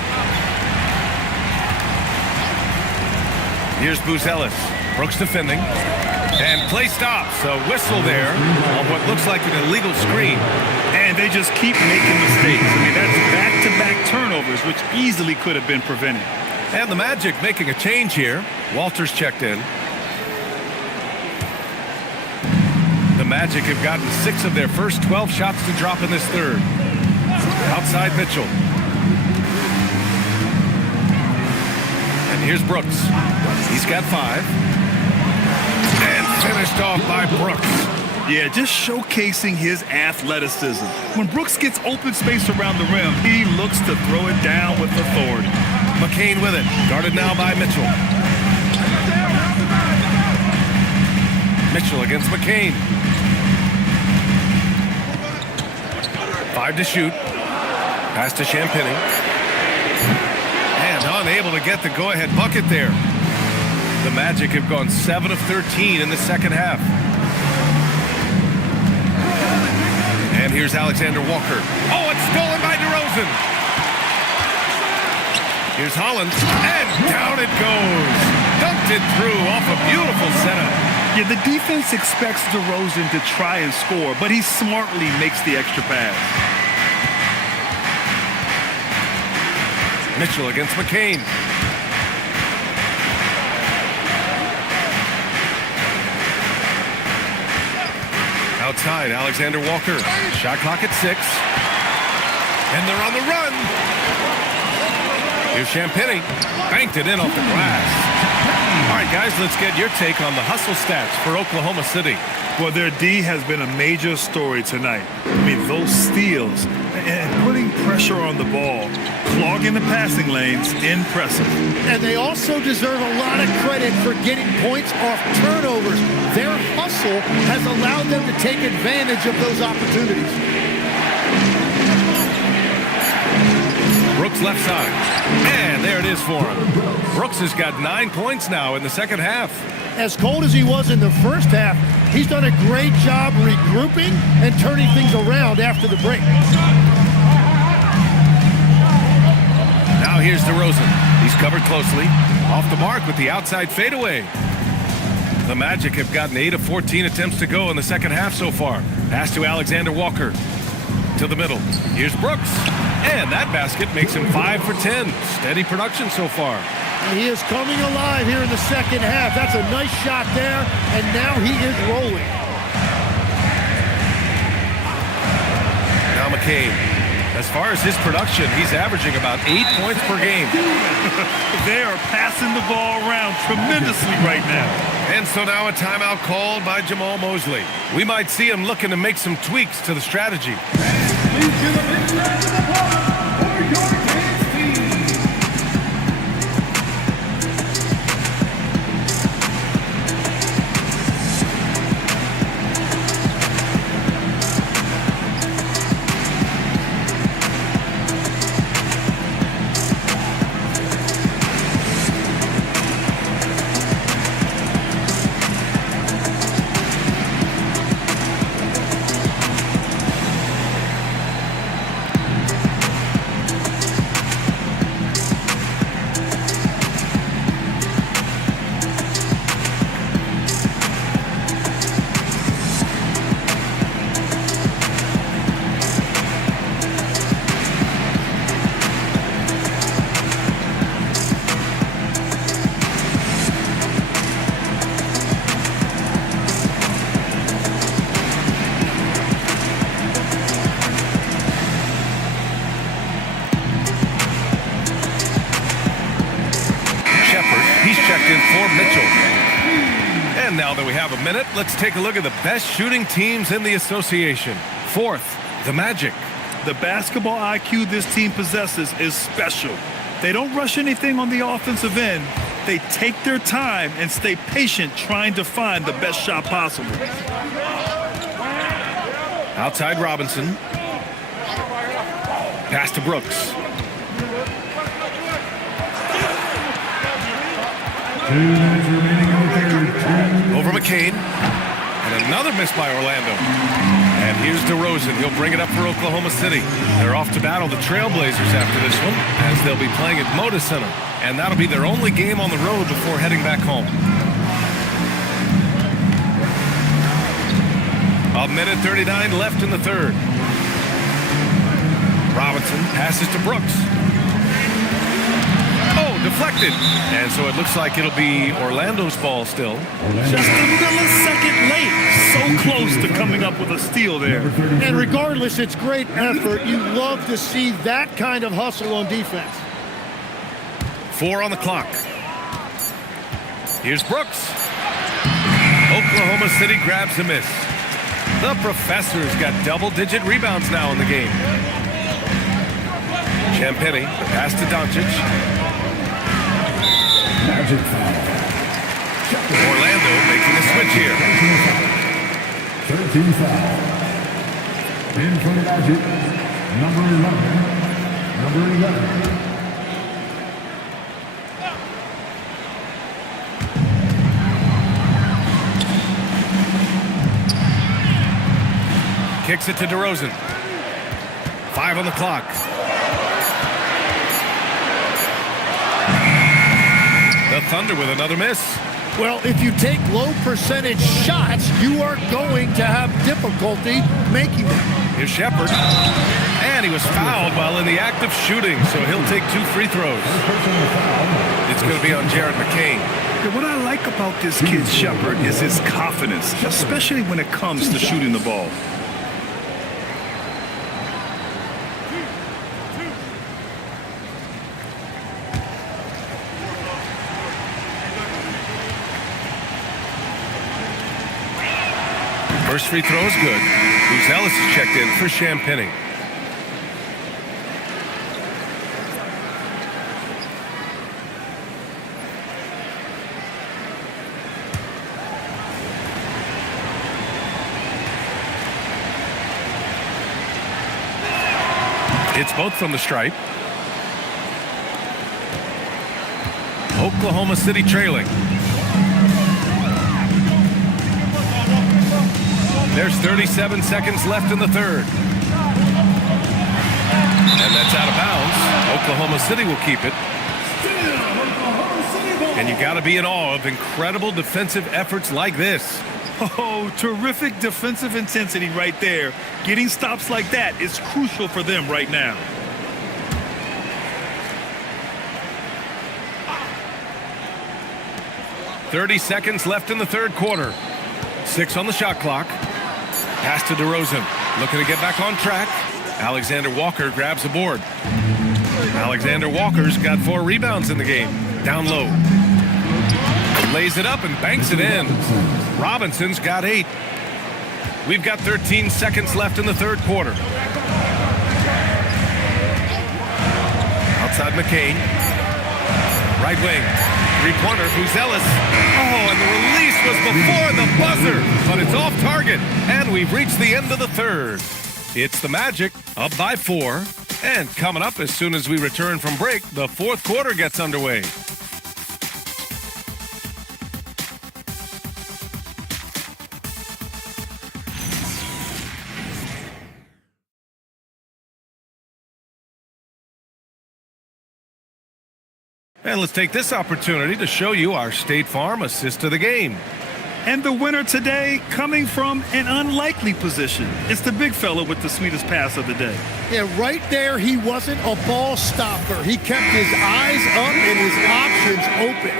Here's Buzelis. Brooks defending. And play stops. A whistle there on what looks like an illegal screen. And they just keep making mistakes. I mean, that's back-to-back turnovers, which easily could have been prevented. And the Magic making a change here. Walters checked in. The Magic have gotten 6 of their first 12 shots to drop in this third. Outside Mitchell. And here's Brooks. He's got 5. And finished off by Brooks. Yeah, just showcasing his athleticism. When Brooks gets open space around the rim, he looks to throw it down with authority. McCain with it. Guarded now by Mitchell. Mitchell against McCain. 5 to shoot. Pass to Champagny. And unable to get the go-ahead bucket there. The Magic have gone 7 of 13 in the second half. And here's Alexander Walker. Oh, it's stolen by DeRozan. Here's Holland. And down it goes. Dunked it through off a beautiful setup. Yeah, the defense expects DeRozan to try and score, but he smartly makes the extra pass. Mitchell against McCain. Outside, Alexander Walker. Shot clock at 6. And they're on the run. Here's Champagny. Banked it in off the glass. All right, guys, let's get your take on the hustle stats for Oklahoma City. Well, their D has been a major story tonight. I mean, those steals and putting pressure on the ball, clogging the passing lanes, impressive. And they also deserve a lot of credit for getting points off turnovers. Their hustle has allowed them to take advantage of those opportunities. Brooks left side. And there it is for him. Brooks has got 9 points now in the second half. As cold as he was in the first half, he's done a great job regrouping and turning things around after the break. Now here's DeRozan. He's covered closely. Off the mark with the outside fadeaway. The Magic have gotten 8 of 14 attempts to go in the second half so far. Pass to Alexander Walker. To the middle. Here's Brooks. And that basket makes him 5 for 10. Steady production so far. He is coming alive here in the second half. That's a nice shot there, and now he is rolling. Now McCain. As far as his production, he's averaging about 8 points per game. They are passing the ball around tremendously right now. And so now a timeout called by Jamal Mosley. We might see him looking to make some tweaks to the strategy. And now that we have a minute, let's take a look at the best shooting teams in the association. Fourth, the Magic. The basketball IQ this team possesses is special. They don't rush anything on the offensive end. They take their time and stay patient trying to find the best shot possible. Outside Robinson. Pass to Brooks. 2 minutes remaining in the third. Over McCain. And another miss by Orlando. And here's DeRozan. He'll bring it up for Oklahoma City. They're off to battle the Trailblazers after this one, as they'll be playing at Moda Center. And that'll be their only game on the road before heading back home. A minute 39 left in the third. Robinson passes to Brooks. Oh, deflected. And so it looks like it'll be Orlando's ball still. Just a millisecond late. So close to coming up with a steal there. And regardless, it's great effort. You love to see that kind of hustle on defense. 4 on the clock. Here's Brooks. Oklahoma City grabs a miss. The Professor's got double-digit rebounds now in the game. Champagnie, pass to Doncic. Magic foul. Orlando making a switch here. 13 foul. In for the Magic, number 11. Number 11. Kicks it to DeRozan. 5 on the clock. The Thunder with another miss. Well, if you take low percentage shots, you are going to have difficulty making them. Here's Shepard. And he was fouled while in the act of shooting, so he'll take 2 free throws. It's going to be on Jared McCain. What I like about this kid, Shepard, is his confidence, especially when it comes to shooting the ball. First free throw is good. Bruce Ellis is checked in for Champagnie. It's both from the stripe. Oklahoma City trailing. There's 37 seconds left in the third. And that's out of bounds. Oklahoma City will keep it. And you got to be in awe of incredible defensive efforts like this. Oh, terrific defensive intensity right there. Getting stops like that is crucial for them right now. .30 seconds left in the third quarter. 6 on the shot clock. Pass to DeRozan. Looking to get back on track. Alexander Walker grabs the board. Alexander Walker's got 4 rebounds in the game. Down low. Lays it up and banks it in. Robinson's got 8. We've got 13 seconds left in the third quarter. Outside McCain. Right wing. Three-pointer, Buzelis. Oh, and the release was before the buzzer, but it's off target, and we've reached the end of the third. It's the Magic, up by 4, and coming up as soon as we return from break, the fourth quarter gets underway. And let's take this opportunity to show you our State Farm assist of the game. And the winner today coming from an unlikely position. It's the big fella with the sweetest pass of the day. Yeah, right there, he wasn't a ball stopper. He kept his eyes up and his options open.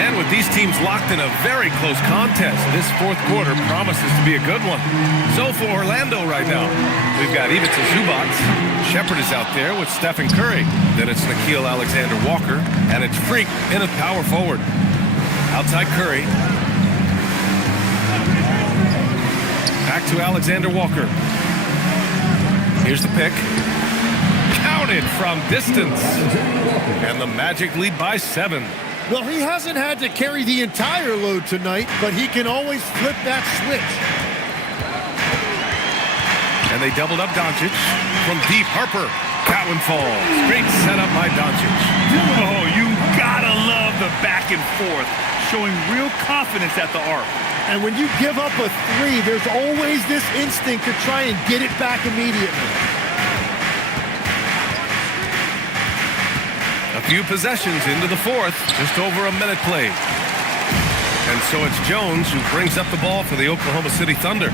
And with these teams locked in a very close contest, this fourth quarter promises to be a good one. So for Orlando right now, we've got Ivica Zubac. Shepard is out there with Stephen Curry. Then it's Nickeil Alexander-Walker, and it's Freak in at power forward. Outside Curry. Back to Alexander-Walker. Here's the pick. Counted from distance. And the Magic lead by 7. Well, he hasn't had to carry the entire load tonight, but he can always flip that switch. And they doubled up Doncic from deep. Harper. That one falls. Great setup by Doncic. Oh, you gotta love the back and forth, showing real confidence at the arc. And when you give up a 3, there's always this instinct to try and get it back immediately. A few possessions into the fourth, just over a minute played. And so it's Jones who brings up the ball for the Oklahoma City Thunder.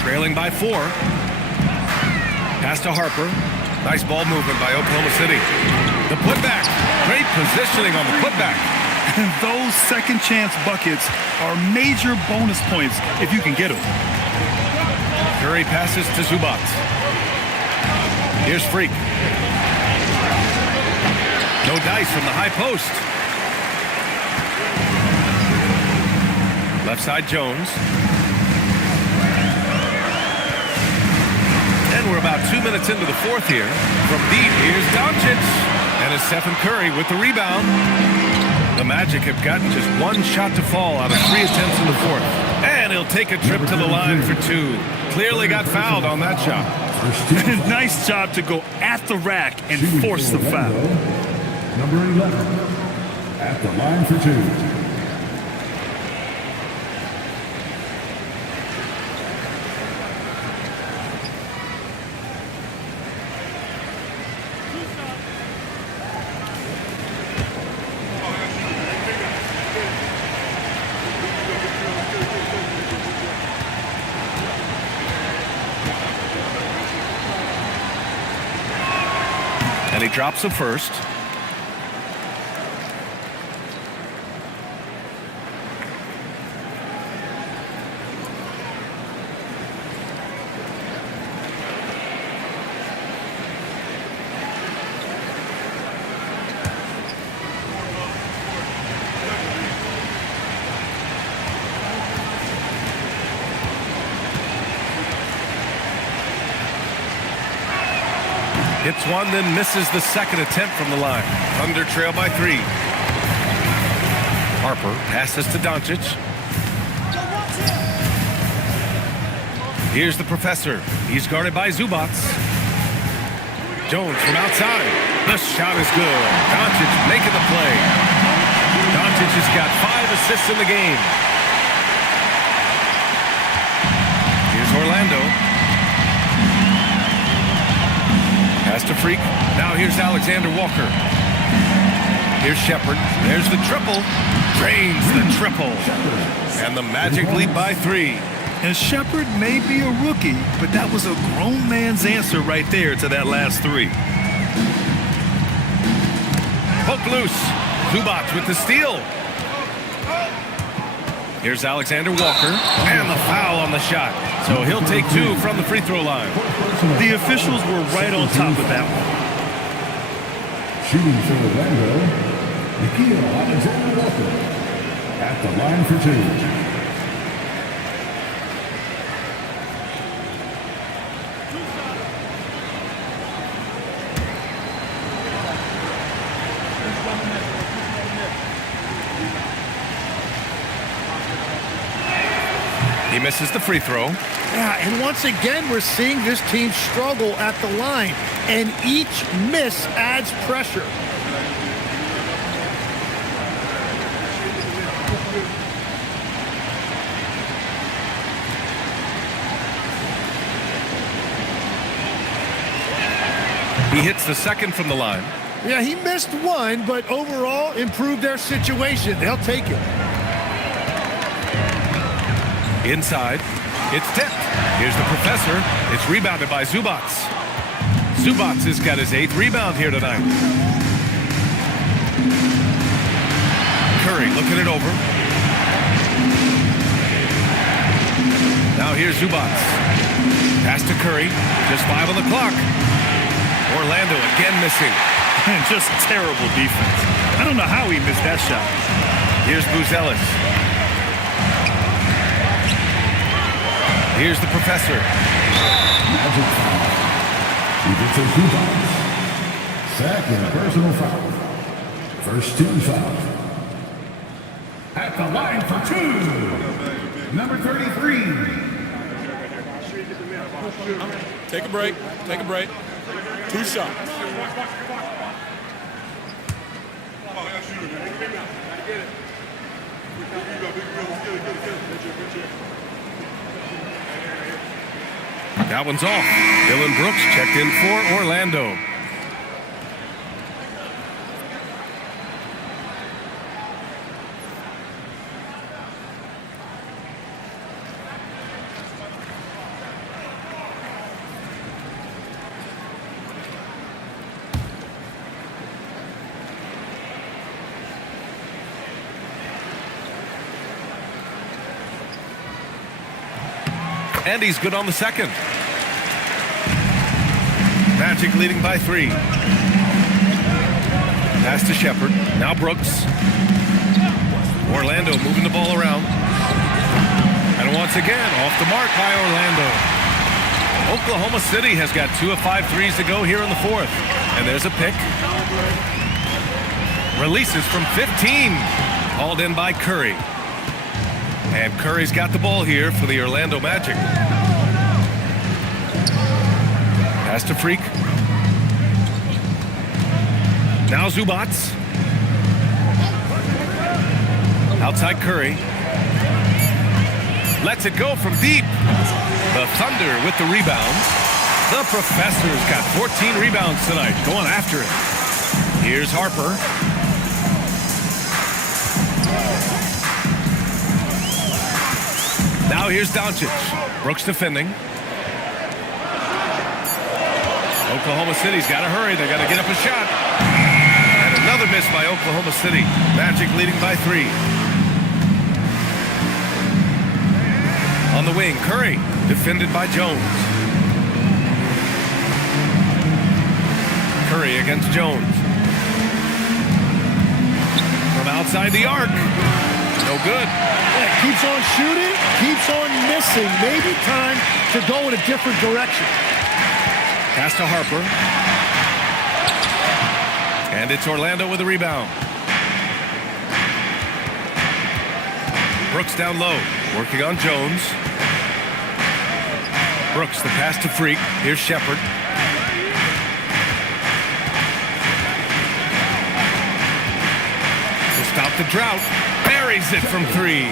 Trailing by 4. Pass to Harper. Nice ball movement by Oklahoma City. The putback. Great positioning on the putback. Those second chance buckets are major bonus points if you can get them. Curry passes to Zubac. Here's Freak. No dice from the high post. Left side Jones. And we're about 2 minutes into the fourth here. From deep, here's Doncic. And it's Stephen Curry with the rebound. The Magic have gotten just 1 shot to fall out of 3 attempts in the fourth. And he'll take a trip to the line for 2. Clearly got fouled on that shot. Nice job to go at the rack and force the foul. Number 11, at the line for 2. And he drops the first. Hits one, then misses the second attempt from the line. Thunder trail by 3. Harper passes to Doncic. Here's the professor. He's guarded by Zubac. Jones from outside. The shot is good. Doncic making the play. Doncic has got 5 assists in the game. Here's Orlando. Pass to Freak. Now here's Alexander Walker. Here's Shepard. There's the triple. Drains the triple. And the Magic lead by 3. And Shepard may be a rookie, but that was a grown man's answer right there to that last 3. Poke loose. Zubac with the steal. Here's Alexander Walker. And the foul on the shot. So he'll take 2 from the free throw line. The officials were right on top of that one. Shooting for Orlando, Alexander Walker at the line for 2. He misses the free throw. Yeah, and once again, we're seeing this team struggle at the line, and each miss adds pressure. He hits the second from the line. Yeah, he missed one, but overall improved their situation. They'll take it. Inside, it's tipped. Here's the professor. It's rebounded by Zubac. Zubac has got his 8th rebound here tonight. Curry looking it over. Now here's Zubac. Pass to Curry. Just 5 on the clock. Orlando again missing. And just terrible defense. I don't know how he missed that shot. Here's Buzelis. Here's the professor. Magic foul. He gets a Zubac. Second personal foul. First team foul. At the line for 2. Number 33. Take a break. Take a break. 2 shots. That one's off. Dylan Brooks checked in for Orlando. And he's good on the second. Magic leading by 3. Pass to Shepard. Now Brooks. Orlando moving the ball around. And once again, off the mark by Orlando. Oklahoma City has got 2 of 5 threes to go here in the 4th. And there's a pick. Releases from 15. Hauled in by Curry. And Curry's got the ball here for the Orlando Magic. Pass to Freak. Now Zubac. Outside Curry. Lets it go from deep. The Thunder with the rebound. The Professor's got 14 rebounds tonight, going after it. Here's Harper. Now here's Doncic. Brooks defending. Oklahoma City's got to hurry. They got to get up a shot. And another miss by Oklahoma City. Magic leading by 3. On the wing, Curry, defended by Jones. Curry against Jones. From outside the arc. No good. Yeah, keeps on shooting, keeps on missing. Maybe time to go in a different direction. Pass to Harper. And it's Orlando with a rebound. Brooks down low, working on Jones. Brooks, the pass to Freak. Here's Shepard. the drought. Buries it from 3.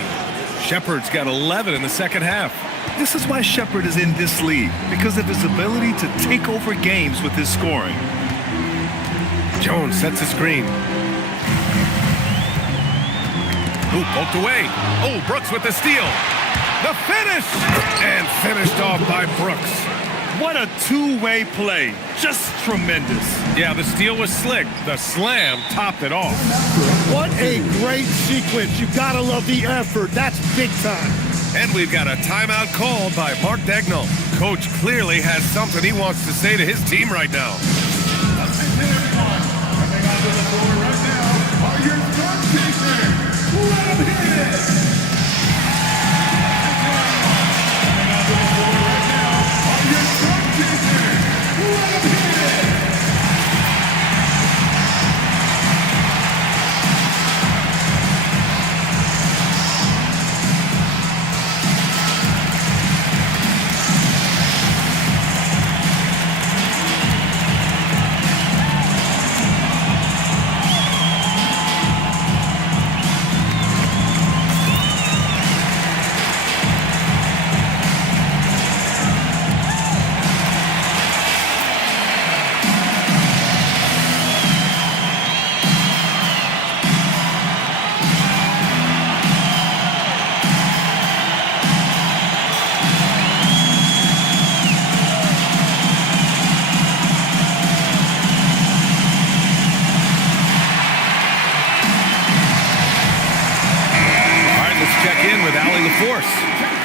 Shepard's got 11 in the second half. This is why Shepard is in this league, because of his ability to take over games with his scoring. Jones sets a screen. Ooh, poked away. Oh, Brooks with the steal. The finish! And finished off by Brooks. What a two-way play. Just tremendous. Yeah, the steal was slick. The slam topped it off. What a great sequence. You gotta love the effort. That's big time. And we've got a timeout called by Mark Dagnall. Coach clearly has something he wants to say to his team right now. Coming onto the floor right now are your front chasers. Let them hit it. Coming onto the floor right now are your front chasers. Let them hit it.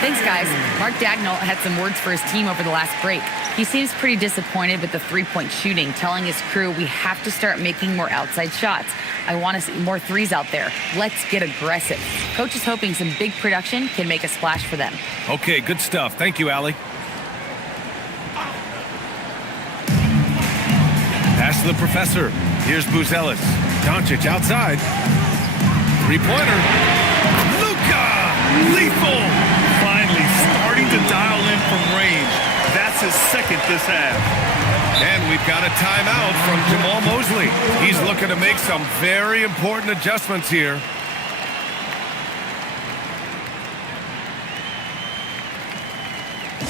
Thanks, guys. Mark Dagnall had some words for his team over the last break. He seems pretty disappointed with the three-point shooting, telling his crew we have to start making more outside shots. I want to see more threes out there. Let's get aggressive. Coach is hoping some big production can make a splash for them. Okay, good stuff. Thank you, Allie. Pass to the professor. Here's Buzelis. Doncic outside. Three-pointer. Luka! Lethal! Finally starting to dial in from range. That's his second this half. And we've got a timeout from Jamal Mosley. He's looking to make some very important adjustments here.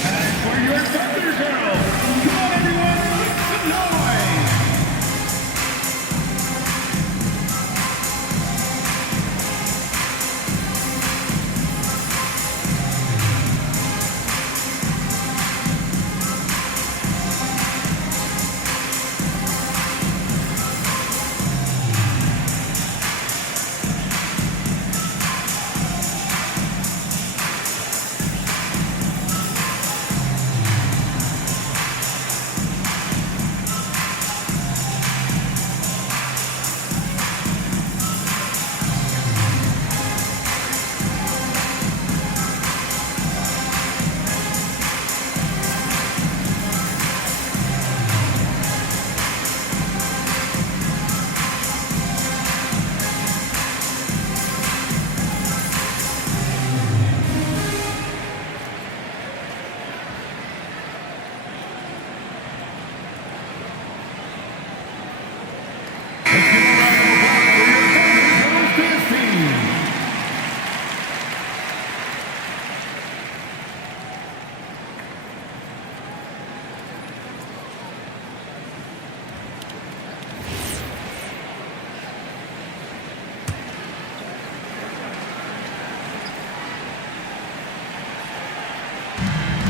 And for your Thunder Girls, come on everyone, make some noise!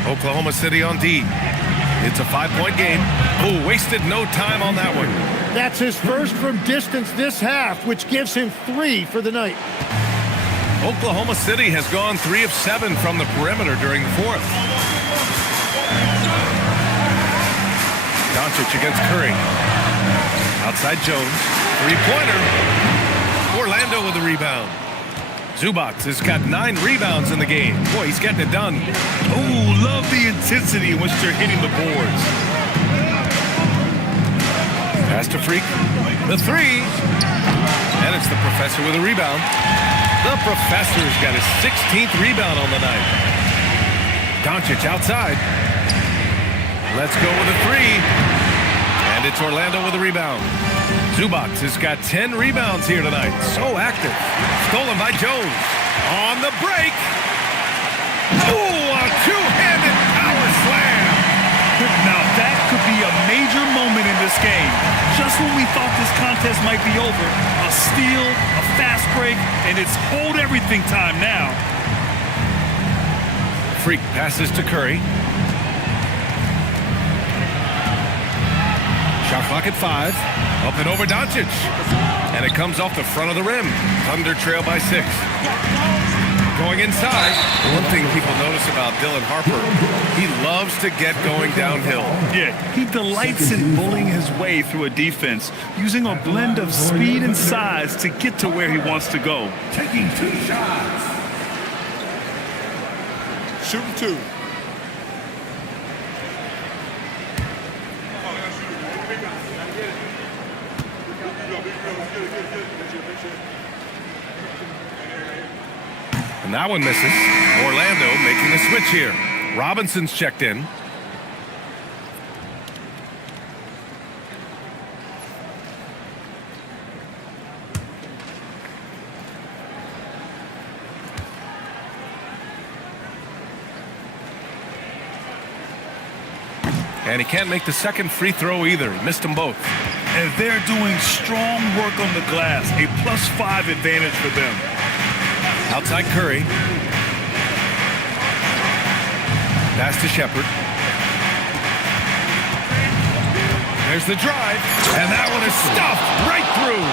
Oklahoma City on D. It's a 5-point game. Oh, wasted no time on that one. That's his first from distance this half, which gives him 3 for the night. Oklahoma City has gone 3 of 7 from the perimeter during the fourth. Doncic against Curry. Outside Jones. Three-pointer. Orlando with the rebound. Zubac has got 9 rebounds in the game. Boy, he's getting it done. Oh, love the intensity in which they're hitting the boards. Pass to Freak. The three. And it's the professor with a rebound. The professor's got his 16th rebound on the night. Doncic outside. Let's go with a three. And it's Orlando with a rebound. Zubac has got 10 rebounds here tonight. So active. Stolen by Jones. On the break. Oh, a two-handed power slam. Now that could be a major moment in this game. Just when we thought this contest might be over, a steal, a fast break, and it's hold everything time now. Freak passes to Curry. Shot clock at 5. Up and over Doncic. And it comes off the front of the rim. Thunder trail by 6. Going inside. One thing people notice about Dylan Harper, he loves to get going downhill. Yeah, he delights in bullying his way through a defense, using a blend of speed and size to get to where he wants to go. Taking 2 shots. Shooting 2. And that one misses. Orlando making a switch here. Robinson's checked in. And he can't make the second free throw either. He missed them both. And they're doing strong work on the glass. A +5 advantage for them. Outside Curry. Pass to Shepard. There's the drive. And that one is stuffed right through.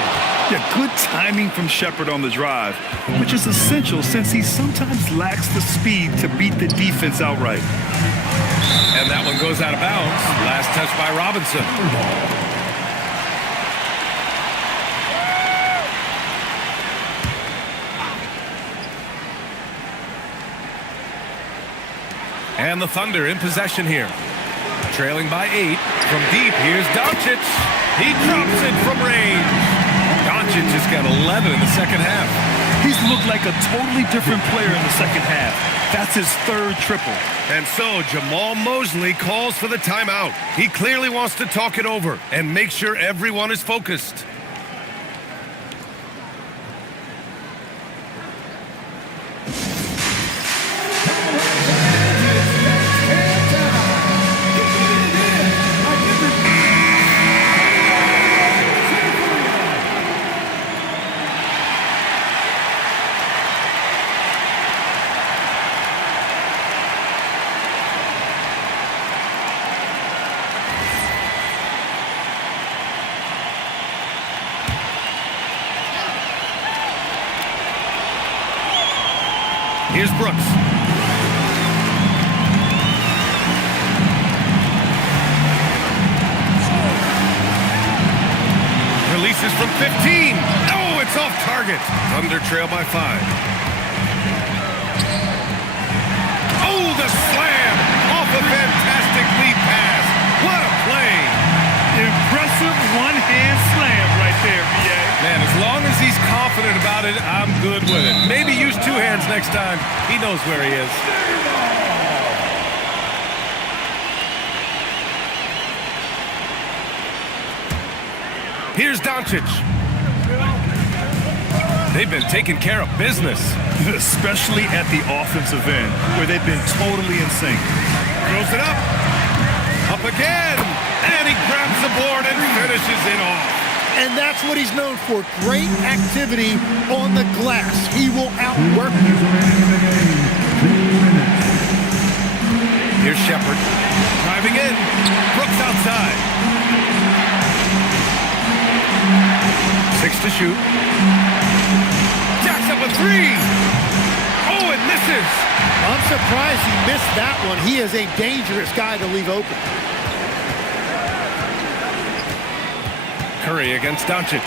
Yeah, good timing from Shepard on the drive, which is essential since he sometimes lacks the speed to beat the defense outright. And that one goes out of bounds. Last touch by Robinson. And the Thunder in possession here. Trailing by 8. From deep, here's Doncic. He drops it from range. Doncic has got 11 in the second half. He's looked like a totally different player in the second half. That's his 3rd triple. And so Jamal Mosley calls for the timeout. He clearly wants to talk it over and make sure everyone is focused. Here's Brooks. Releases from 15. Oh, it's off target. Thunder trail by 5. Oh, the slam off a fantastic lead pass. What a play. Impressive one-hand slam right there, B.A. Man, as long as he's confident about it, I'm good with it. Maybe use 2 hands next time. He knows where he is. Here's Doncic. They've been taking care of business. Especially at the offensive end, where they've been totally in sync. Throws it up. Up again. And he grabs the board and finishes it off. And that's what he's known for. Great activity on the glass. He will outwork you. Here's Shepard. Driving in. Brooks outside. 6 to shoot. Jacks up a 3. Oh, it misses. I'm surprised he missed that one. He is a dangerous guy to leave open. Curry against Doncic.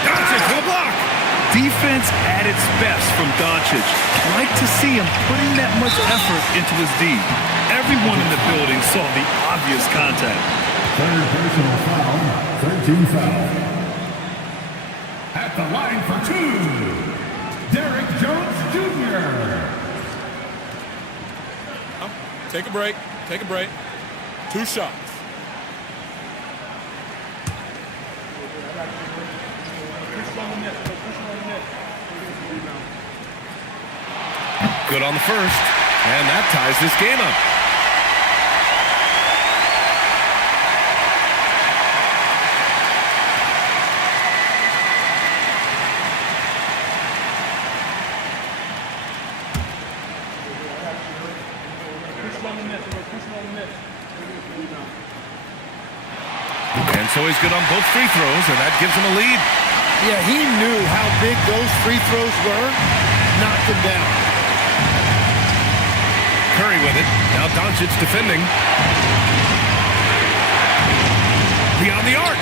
Doncic for the block. Defense at its best from Doncic. Like to see him putting that much effort into his D. Everyone in the building saw the obvious contact. 3rd personal foul, 13 foul. At the line for 2, Derrick Jones Jr. Take a break. Take a break. 2 shots. Good on the first, and that ties this game up. And so he's good on both free throws, and that gives him a lead. Yeah, he knew how big those free throws were. Knocked him down. Curry with it. Now Doncic defending. Beyond the arc.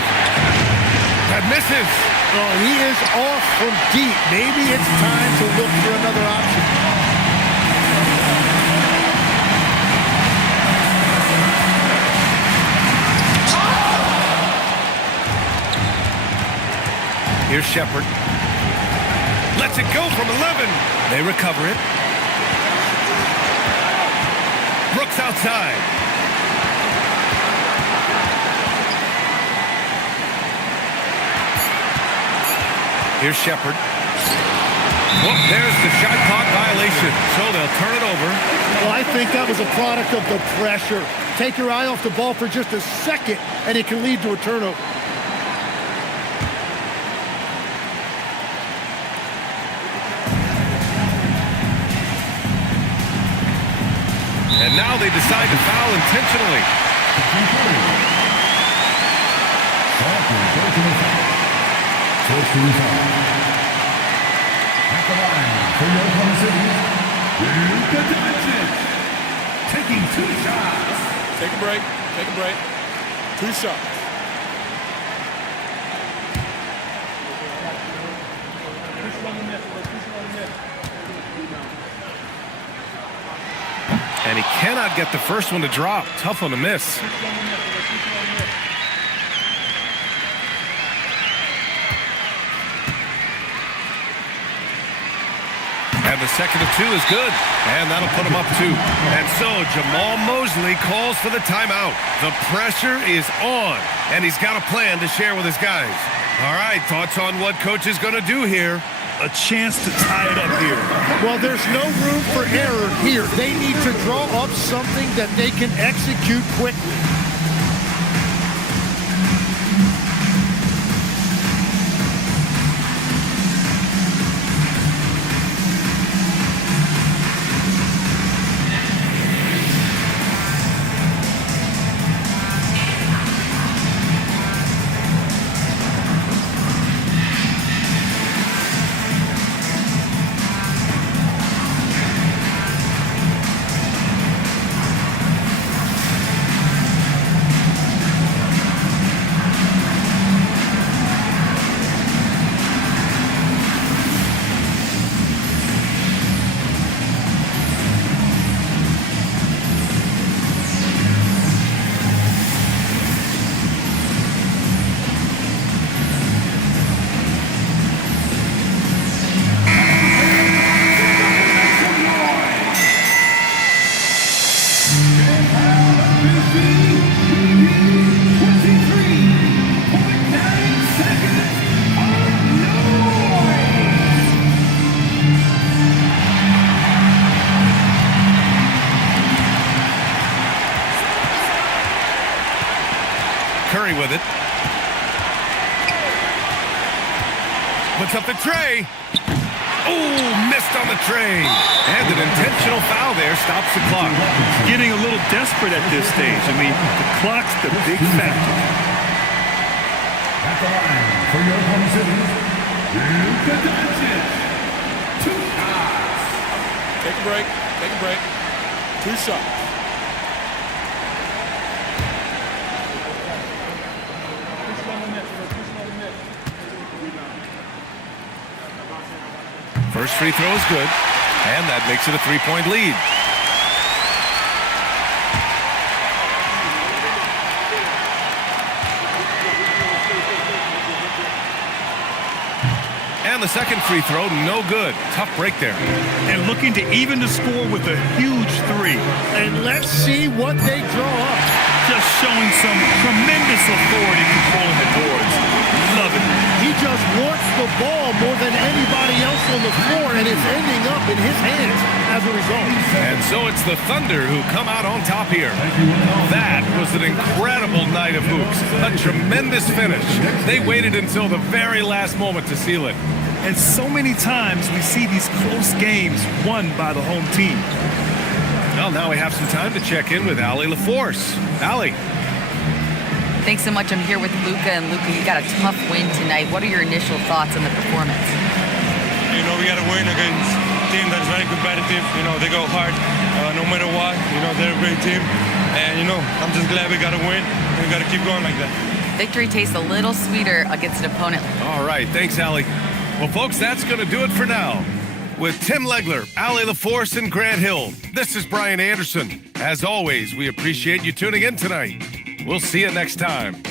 That misses. Oh, he is off from deep. Maybe it's time to look for another option. Here's Shepard. Lets it go from 11. They recover it. Brooks outside. Here's Shepard. Whoop, there's the shot clock violation. So they'll turn it over. Well, I think that was a product of the pressure. Take your eye off the ball for just a second, and it can lead to a turnover. And now they decide to foul intentionally. At the line for your Oklahoma City, Luka Doncic, taking 2 shots. Take a break. Take a break. 2 shots. And he cannot get the first one to drop. Tough one to miss. And the second of 2 is good. And that'll put him up 2. And so Jamal Mosley calls for the timeout. The pressure is on. And he's got a plan to share with his guys. All right, thoughts on what coach is going to do here? A chance to tie it up here. Well, there's no room for error here. They need to draw up something that they can execute quickly. Curry with it. Puts up the tray. Oh, missed on the tray. And an intentional foul there stops the clock. Getting a little desperate at this stage. I mean, the clock's the big factor. At the line for your Oklahoma City, Luka Doncic, 2 shots. Take a break. Take a break. 2 shots. First free throw is good, and that makes it a 3-point lead. And the second free throw, no good. Tough break there. And looking to even the score with a huge 3. And let's see what they draw up. Just showing some tremendous authority controlling the boards. Love it. just wants the ball more than anybody else on the floor, and it's ending up in his hands as a result. And so it's the Thunder who come out on top here. That was an incredible night of hoops. A tremendous finish. They waited until the very last moment to seal it. And so many times we see these close games won by the home team. Well, now we have some time to check in with Allie LaForce. Allie. Thanks so much. I'm here with Luka, and Luka, you got a tough win tonight. What are your initial thoughts on the performance? You know, we got to win against a team that is very competitive. You know, they go hard no matter what. You know, they're a great team. And, you know, I'm just glad we got to win. We got to keep going like that. Victory tastes a little sweeter against an opponent. All right. Thanks, Allie. Well, folks, that's going to do it for now. With Tim Legler, Allie LaForce, and Grant Hill, this is Brian Anderson. As always, we appreciate you tuning in tonight. We'll see you next time.